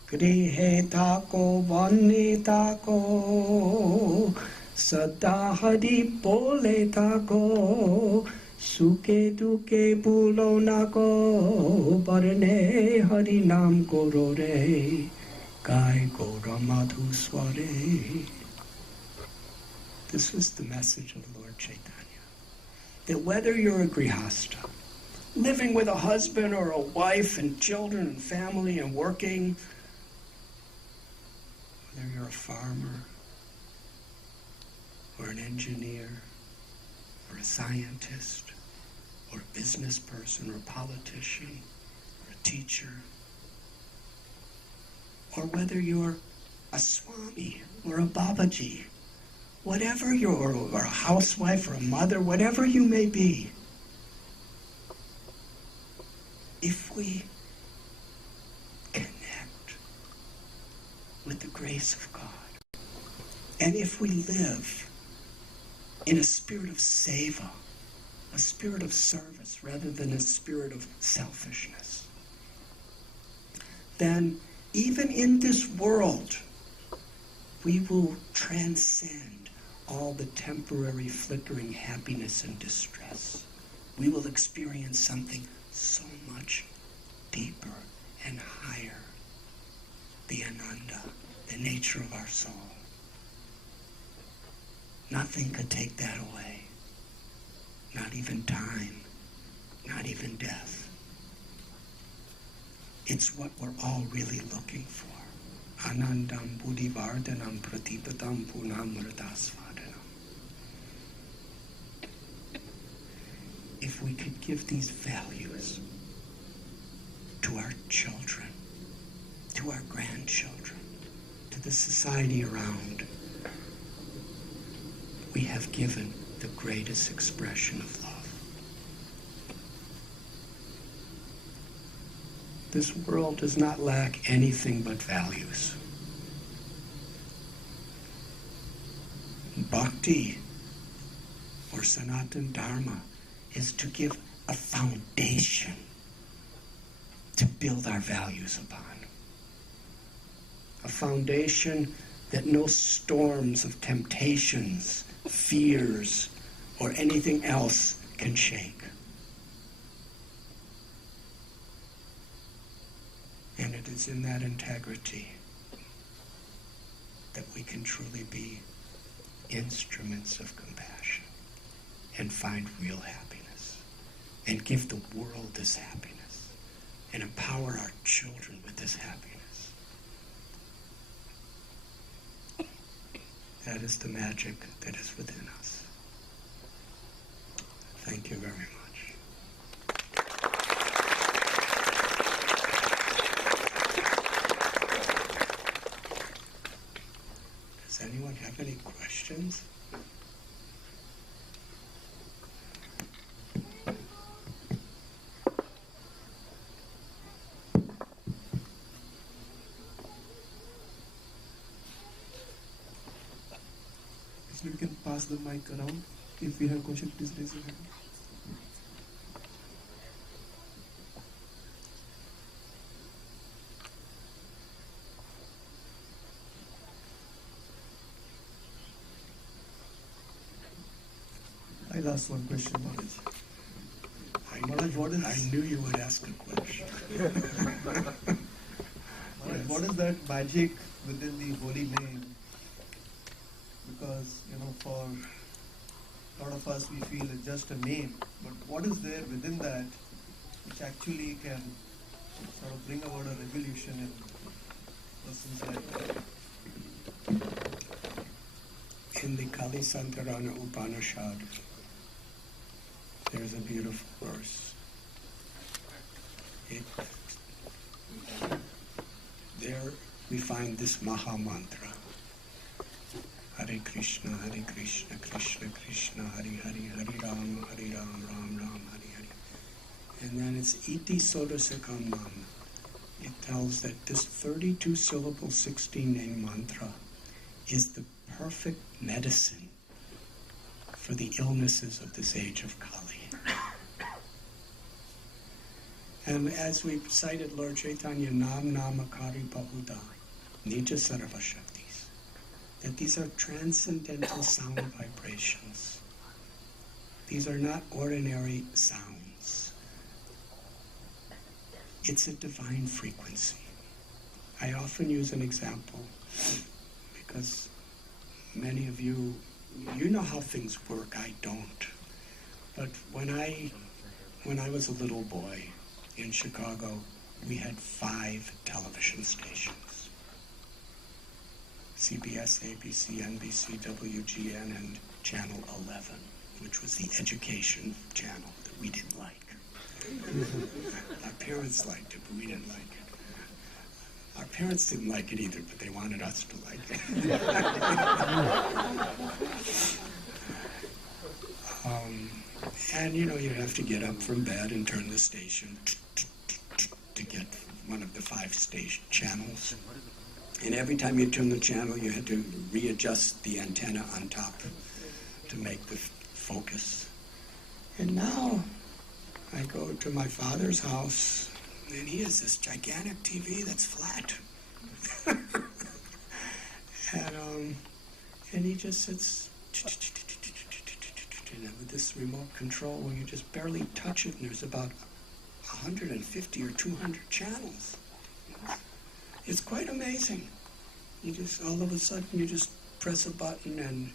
Grihe tako vani tako Sada hari bole tako Suke duke bulo nako Barne hari nam goro re Gai gora madhusware. This was the message of Lord Chaitanya. That whether you're a grihasta, living with a husband or a wife and children and family and working, whether you're a farmer or an engineer or a scientist or a business person or a politician or a teacher, or whether you're a Swami or a Babaji, whatever you're, or a housewife or a mother, whatever you may be, if we connect with the grace of God, and if we live in a spirit of seva, a spirit of service rather than a spirit of selfishness, then even in this world, we will transcend all the temporary flickering happiness and distress. We will experience something so much deeper and higher, the Ananda, the nature of our soul. Nothing could take that away. Not even time, not even death. It's what we're all really looking for. Anandam buddhivardhanam pratipatam punam mridasvadanam. If we could give these values to our children, to our grandchildren, to the society around, we have given the greatest expression of love. This world does not lack anything but values. Bhakti, or Sanatana Dharma, is to give a foundation to build our values upon. A foundation that no storms of temptations, fears, or anything else can shake. And it is in that integrity that we can truly be instruments of compassion and find real happiness and give the world this happiness and empower our children with this happiness. That is the magic that is within us. Thank you very much. Does anyone have any questions? Actually, we can pass the mic around. If you have a question, please raise your hand. I'll ask one question, Maharaj. Maharaj, I knew you would ask a question. Maharaj, what is that magic within the holy name? Because, for a lot of us, we feel it's just a name. But what is there within that which actually can sort of bring about a revolution in person's life? In the Kali Santarana Upanishad, there's a beautiful verse. There we find this Maha Mantra. Hare Krishna, Krishna Krishna, Hare Hare, Hare Ram, Ram Ram, Hare Hare. And then it's Iti Sodasekandam. It tells that this 32-syllable, 16-name mantra is the perfect medicine for the illnesses of this age of Kali. And as we cited Lord Chaitanya, Nam Namakari Bahuda, Nija Sarva Shaktis, that these are transcendental sound vibrations. These are not ordinary sounds. It's a divine frequency. I often use an example because many of you know how things work. I don't. But when I was a little boy in Chicago, we had 5 television stations. CBS, ABC, NBC, WGN, and Channel 11, which was the education channel that we didn't like. Our parents liked it, but we didn't like it. Our parents didn't like it either, but they wanted us to like it. And you'd have to get up from bed and turn the station to get one of the 5 station channels. And every time you turn the channel, you had to readjust the antenna on top to make the focus. And now I go to my father's house, and he has this gigantic TV that's flat. And he just sits with this remote control where you just barely touch it, and there's about 150 or 200 channels. It's quite amazing. You just, all of a sudden, you just press a button and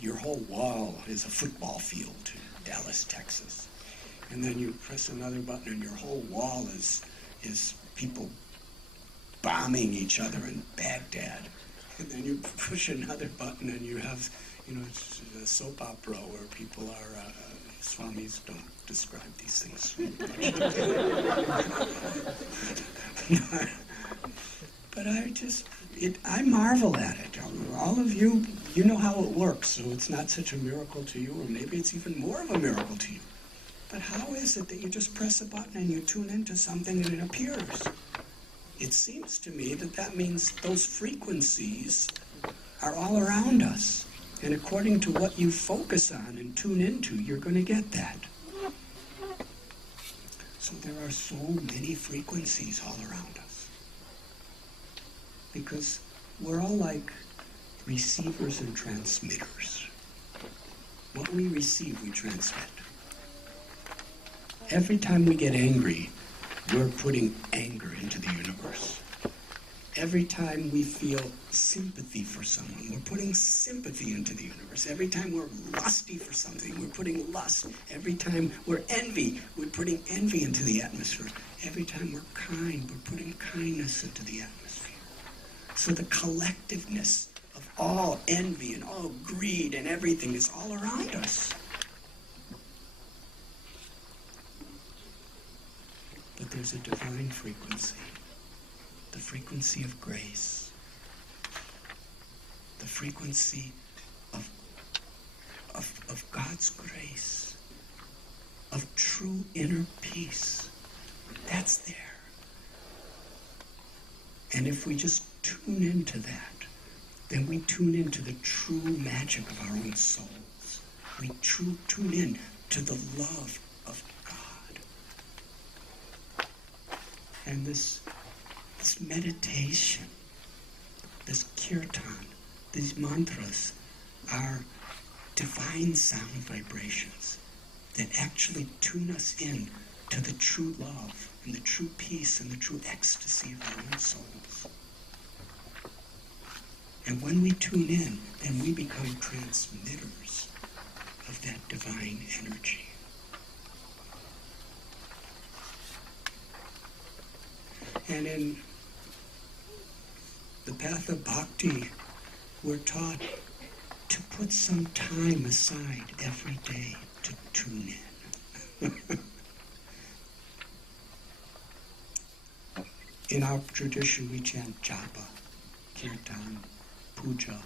your whole wall is a football field in Dallas, Texas. And then you press another button and your whole wall is people bombing each other in Baghdad. And then you push another button and you have, it's a soap opera where people are, Swamis don't describe these things much. But I just I marvel at it. All of you, you know how it works, so it's not such a miracle to you, or maybe it's even more of a miracle to you. But how is it that you just press a button and you tune into something and it appears? It seems to me that that means those frequencies are all around us. And according to what you focus on and tune into, you're going to get that. So there are so many frequencies all around us. Because we're all like receivers and transmitters. What we receive, we transmit. Every time we get angry, we're putting anger into the universe. Every time we feel sympathy for someone, we're putting sympathy into the universe. Every time we're lusty for something, we're putting lust. Every time we're envy, we're putting envy into the atmosphere. Every time we're kind, we're putting kindness into the atmosphere. So the collectiveness of all envy and all greed and everything is all around us. But there's a divine frequency. The frequency of grace, the frequency of God's grace, of true inner peace. That's there. And if we just tune into that, then we tune into the true magic of our own souls. We tune in to the love of God. And this meditation, this kirtan, these mantras are divine sound vibrations that actually tune us in to the true love and the true peace and the true ecstasy of our own souls. And when we tune in, then we become transmitters of that divine energy. And in the path of bhakti, we're taught to put some time aside every day to tune in. In our tradition, we chant japa, kirtan, puja.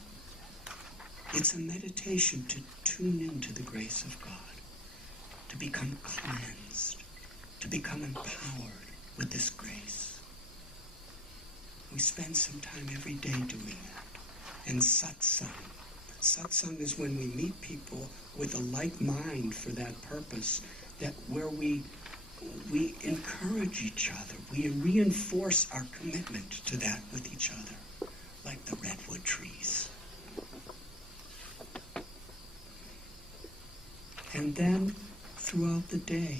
It's a meditation to tune into the grace of God, to become cleansed, to become empowered with this grace. We spend some time every day doing that. And satsang. Satsang is when we meet people with a like mind for that purpose, that where we encourage each other, we reinforce our commitment to that with each other, like the redwood trees. And then throughout the day,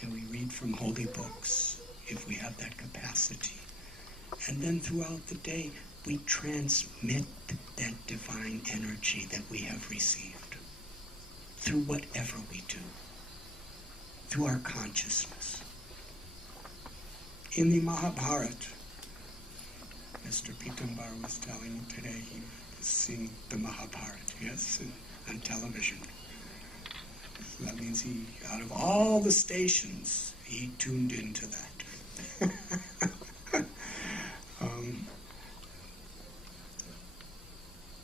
and we read from holy books, if we have that capacity. And then throughout the day, we transmit that divine energy that we have received through whatever we do, through our consciousness. In the Mahabharata, Mr. Pitambar was telling me today he was seeing the Mahabharata, yes, on television. So that means he, out of all the stations, he tuned into that.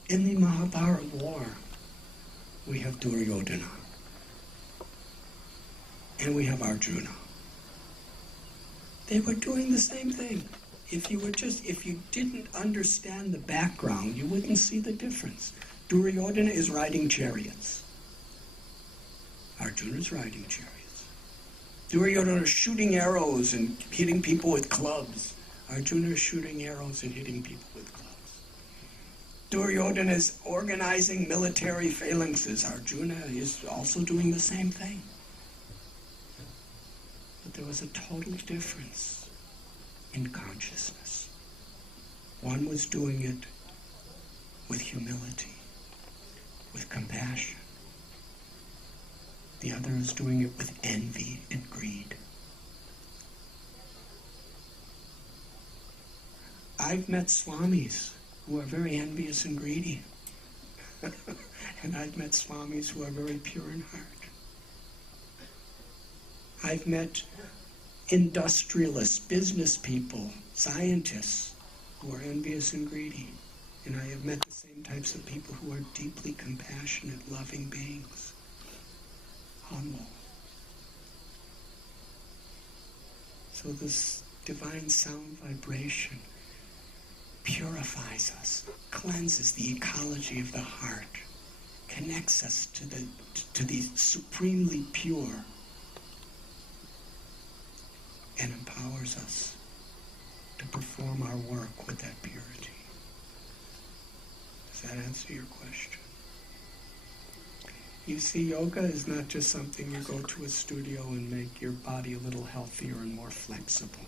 In the Mahabharata war, we have Duryodhana, and we have Arjuna. They were doing the same thing. If you didn't understand the background, you wouldn't see the difference. Duryodhana is riding chariots. Arjuna is riding chariots. Duryodhana is shooting arrows and hitting people with clubs. Arjuna is shooting arrows and hitting people with clubs. Duryodhana is organizing military phalanxes. Arjuna is also doing the same thing. But there was a total difference in consciousness. One was doing it with humility, with compassion. The other is doing it with envy and greed. I've met swamis who are very envious and greedy. And I've met swamis who are very pure in heart. I've met industrialists, business people, scientists who are envious and greedy. And I have met the same types of people who are deeply compassionate, loving beings. Humble. So this divine sound vibration purifies us, cleanses the ecology of the heart, connects us to the supremely pure, and empowers us to perform our work with that purity. Does that answer your question? You see, yoga is not just something you go to a studio and make your body a little healthier and more flexible.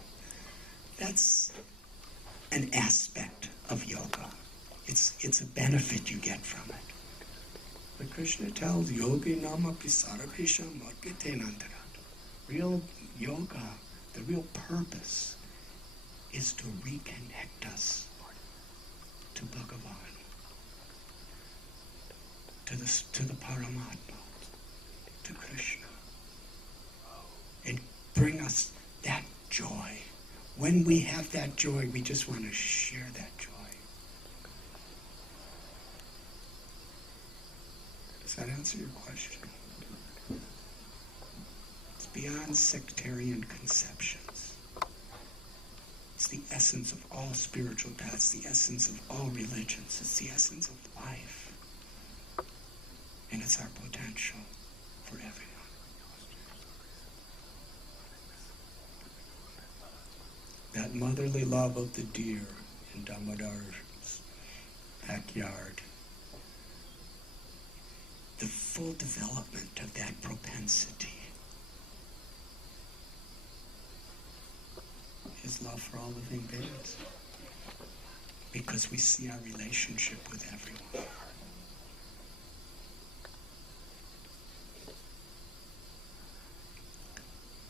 That's an aspect of yoga. It's a benefit you get from it. But Krishna tells yogi nama pisarabhisha margitenantarat. Real yoga, the real purpose, is to reconnect us to Bhagavan, to the Paramatma, to Krishna, and bring us that joy. When we have that joy, we just want to share that joy. Does that answer your question? It's beyond sectarian conceptions. It's the essence of all spiritual paths, the essence of all religions. It's the essence of life. And it's our potential for everyone. That motherly love of the deer in Damodar's backyard, the full development of that propensity is love for all living beings, because we see our relationship with everyone.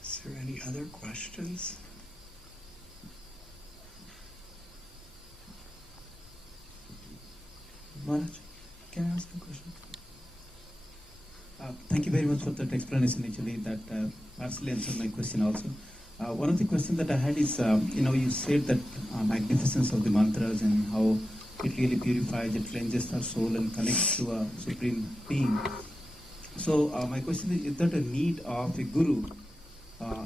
Is there any other questions? Maharaj, can I ask a question? Thank you very much for that explanation. Actually, that partially answered my question also. One of the questions that I had is, you said that magnificence of the mantras and how it really purifies, it cleanses our soul and connects to a supreme being. So my question is that a need of a guru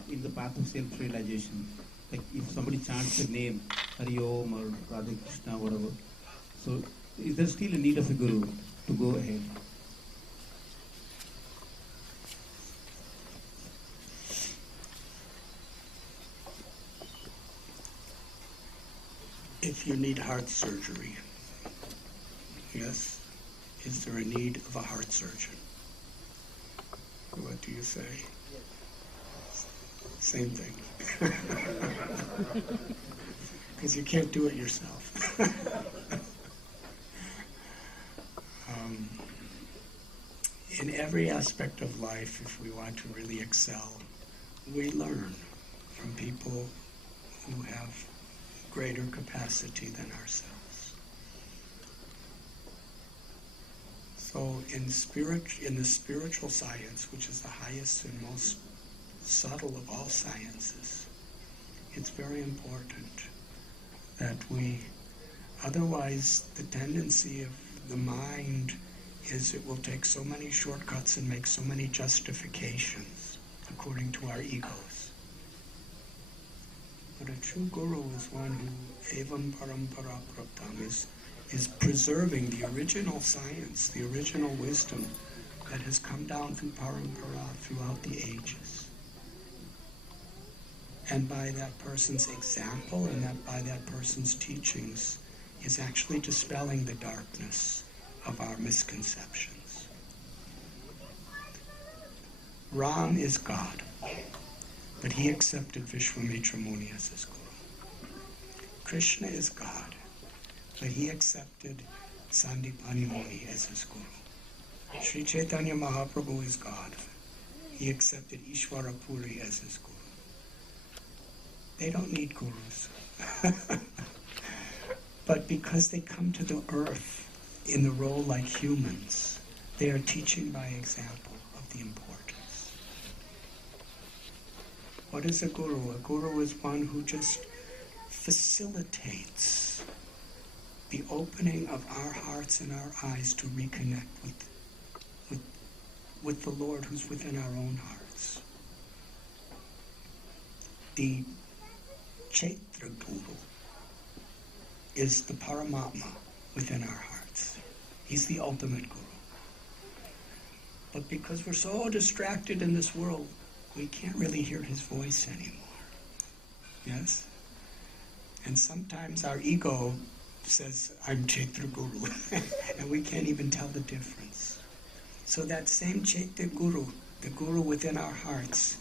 in the path of self-realization? Like if somebody chants the name Hari Om or Radha Krishna, whatever, so is there still a need of a guru to go ahead? If you need heart surgery, yes, is there a need of a heart surgeon? What do you say? Same thing. Because you can't do it yourself. In every aspect of life, if we want to really excel, we learn from people who have greater capacity than ourselves. So in the spiritual science, which is the highest and most subtle of all sciences, it's very important that otherwise the tendency of the mind is it will take so many shortcuts and make so many justifications according to our egos. But a true guru is one who evam parampara praptam is preserving the original science, the original wisdom that has come down through parampara throughout the ages. And by that person's example and by that person's teachings is actually dispelling the darkness of our misconceptions. Ram is God, but he accepted Vishwamitra Muni as his guru. Krishna is God, but he accepted Sandipani Muni as his guru. Sri Chaitanya Mahaprabhu is God. He accepted Ishvara Puri as his guru. They don't need gurus. But because they come to the earth in the role like humans, they are teaching by example of the importance. What is a guru? A guru is one who just facilitates the opening of our hearts and our eyes to reconnect with the Lord who's within our own hearts. The Chaitra Guru is the Paramatma within our hearts. He's the ultimate Guru. But because we're so distracted in this world, we can't really hear his voice anymore. Yes? And sometimes our ego says, I'm Chaitra Guru, and we can't even tell the difference. So that same Chaitra Guru, the Guru within our hearts,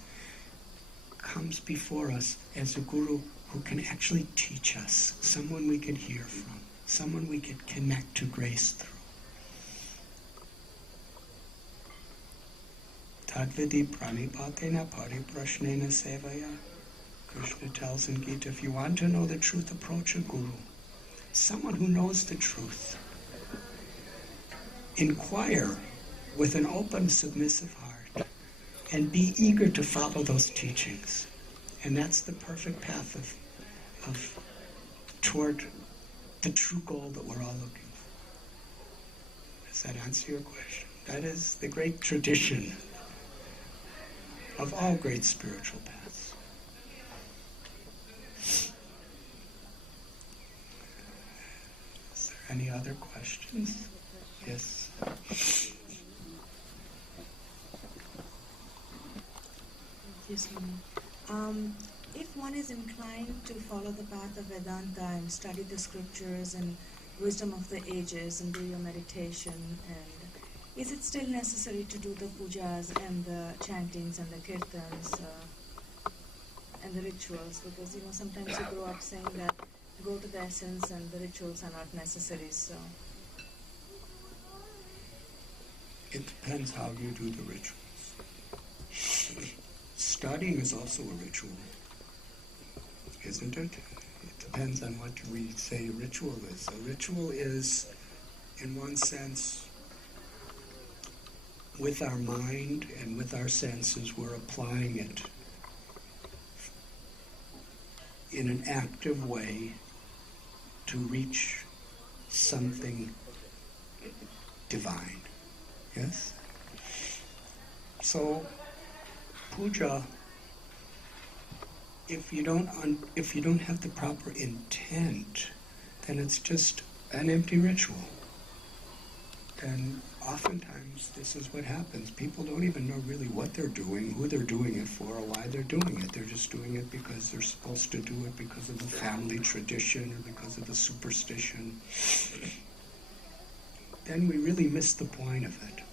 comes before us as a Guru who can actually teach us, someone we could hear from, someone we could connect to grace through. Tadvidi pranipatena pariprashnena sevaya. Krishna tells in Gita, if you want to know the truth, approach a guru. Someone who knows the truth. Inquire with an open, submissive heart, and be eager to follow those teachings. And that's the perfect path of toward the true goal that we're all looking for. Does that answer your question? That is the great tradition of all great spiritual paths. Is there any other questions? Yes. Thank you, Swami. If one is inclined to follow the path of Vedanta and study the scriptures and wisdom of the ages and do your meditation, and is it still necessary to do the pujas and the chantings and the kirtans and the rituals? Because sometimes you grow up saying that go to the essence and the rituals are not necessary. So It depends how you do the rituals. Studying is also a ritual, isn't it? It depends on what we say a ritual is. A ritual is, in one sense, with our mind and with our senses, we're applying it in an active way to reach something divine. Yes? So, puja, if you don't have the proper intent, then it's just an empty ritual. And oftentimes this is what happens. People don't even know really what they're doing, who they're doing it for, or why they're doing it. They're just doing it because they're supposed to do it, because of the family tradition or because of the superstition. Then we really miss the point of it.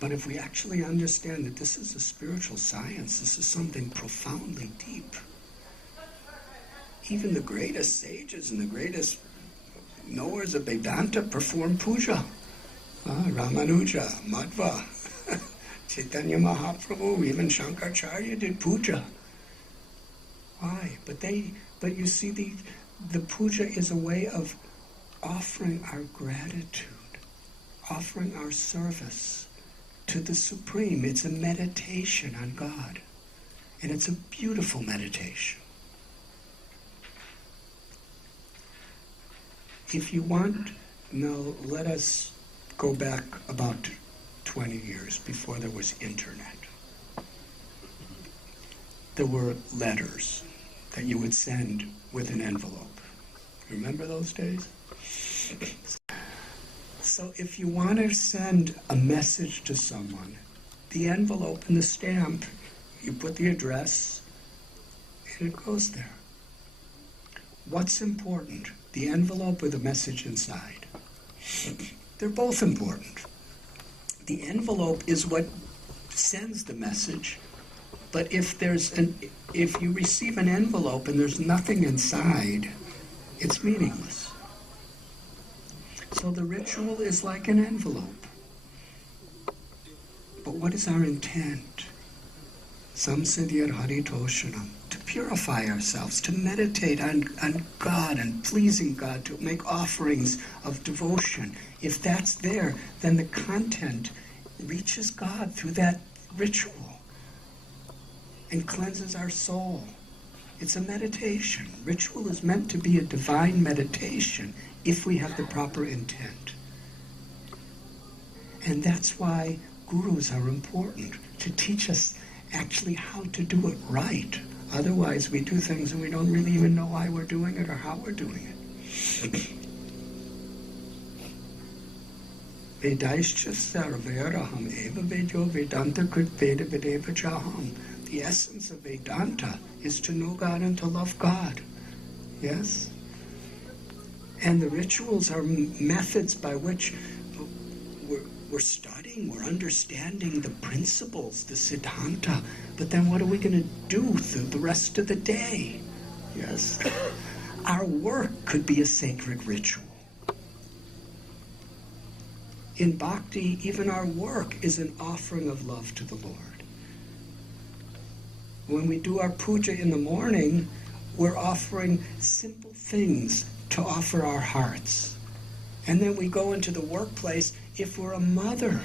But if we actually understand that this is a spiritual science, this is something profoundly deep. Even the greatest sages and the greatest knowers of Vedanta perform puja. Ramanuja, Madhva, Chaitanya Mahaprabhu, even Shankaracharya did puja. Why? But you see, the puja is a way of offering our gratitude, offering our service to the Supreme. It's a meditation on God. And it's a beautiful meditation. If you want, now let us go back about 20 years before there was internet. There were letters that you would send with an envelope. Remember those days? So if you want to send a message to someone, the envelope and the stamp, you put the address, and it goes there. What's important? The envelope or the message inside? They're both important. The envelope is what sends the message, but if you receive an envelope and there's nothing inside, it's meaningless. So the ritual is like an envelope. But what is our intent? Samsiddhir haritoshanam. To purify ourselves, to meditate on God and pleasing God, to make offerings of devotion. If that's there, then the content reaches God through that ritual and cleanses our soul. It's a meditation. Ritual is meant to be a divine meditation if we have the proper intent. And that's why gurus are important, to teach us actually how to do it right. Otherwise, we do things and we don't really even know why we're doing it or how we're doing it. Vedaischa sarveraham eva vedo vedanta krit veda vedeva chaham. The essence of Vedanta is to know God and to love God. Yes? And the rituals are methods by which we're studying, we're understanding the principles, the Siddhanta, but then what are we going to do through the rest of the day? Yes? Our work could be a sacred ritual. In bhakti, even our work is an offering of love to the Lord. When we do our puja in the morning, we're offering simple things to offer our hearts. And then we go into the workplace. If we're a mother,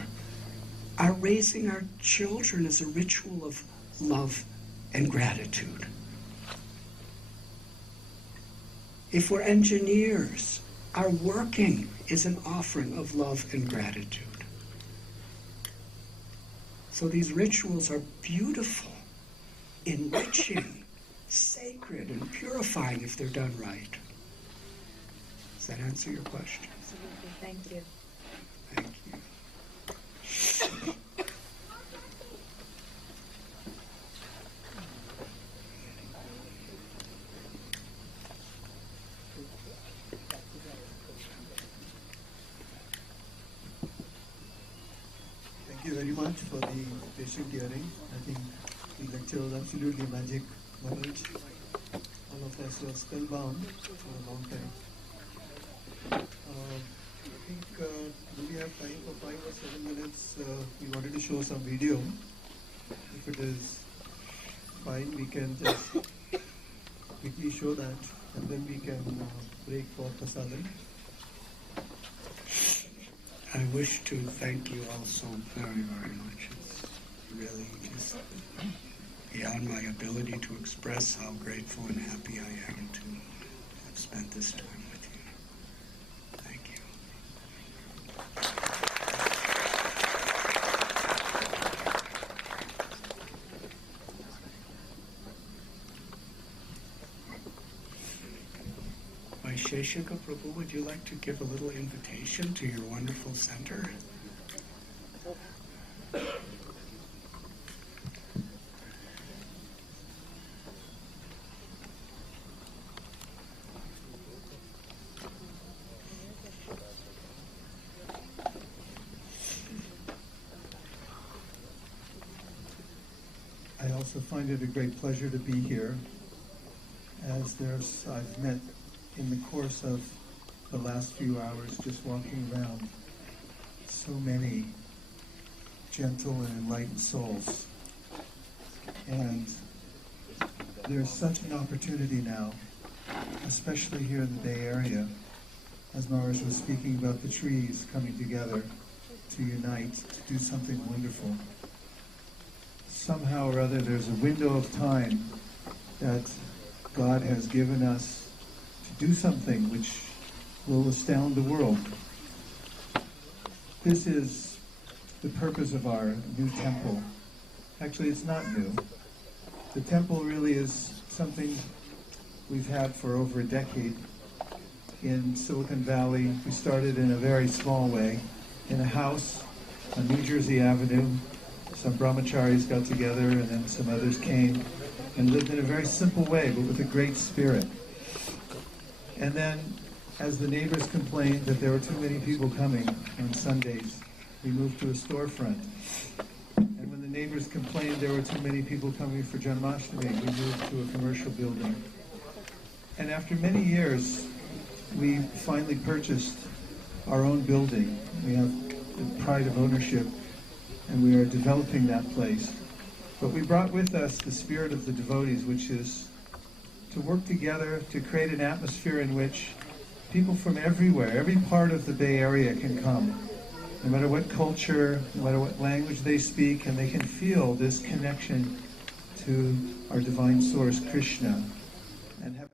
our raising our children is a ritual of love and gratitude. If we're engineers, our working is an offering of love and gratitude. So these rituals are beautiful, enriching, sacred, and purifying if they're done right. Does that answer your question? Absolutely. Thank you. Thank you. Thank you very much for the patient hearing. I think the lecture was absolutely magic. Manoj, all of us were spellbound for a long time. I think, do we have time for 5 or 7 minutes? We wanted to show some video. If it is fine, we can just quickly show that, and then we can break for prasadam. I wish to thank you all so very, very much. It's really just beyond my ability to express how grateful and happy I am to have spent this time with you. Thank you. Vaisheshika Prabhu, would you like to give a little invitation to your wonderful center? I also find it a great pleasure to be here, as I've met in the course of the last few hours just walking around so many gentle and enlightened souls. And there's such an opportunity now, especially here in the Bay Area, as Maharaj was speaking about the trees coming together to unite, to do something wonderful. Somehow or other, there's a window of time that God has given us to do something which will astound the world. This is the purpose of our new temple. Actually, it's not new. The temple really is something we've had for over a decade. In Silicon Valley, we started in a very small way, in a house on New Jersey Avenue. Some brahmacharis got together, and then some others came and lived in a very simple way, but with a great spirit. And then, as the neighbors complained that there were too many people coming on Sundays, we moved to a storefront. And when the neighbors complained there were too many people coming for Janmashtami, we moved to a commercial building. And after many years, we finally purchased our own building. We have the pride of ownership, and we are developing that place. But we brought with us the spirit of the devotees, which is to work together to create an atmosphere in which people from everywhere, every part of the Bay Area can come, no matter what culture, no matter what language they speak, and they can feel this connection to our divine source, Krishna, and have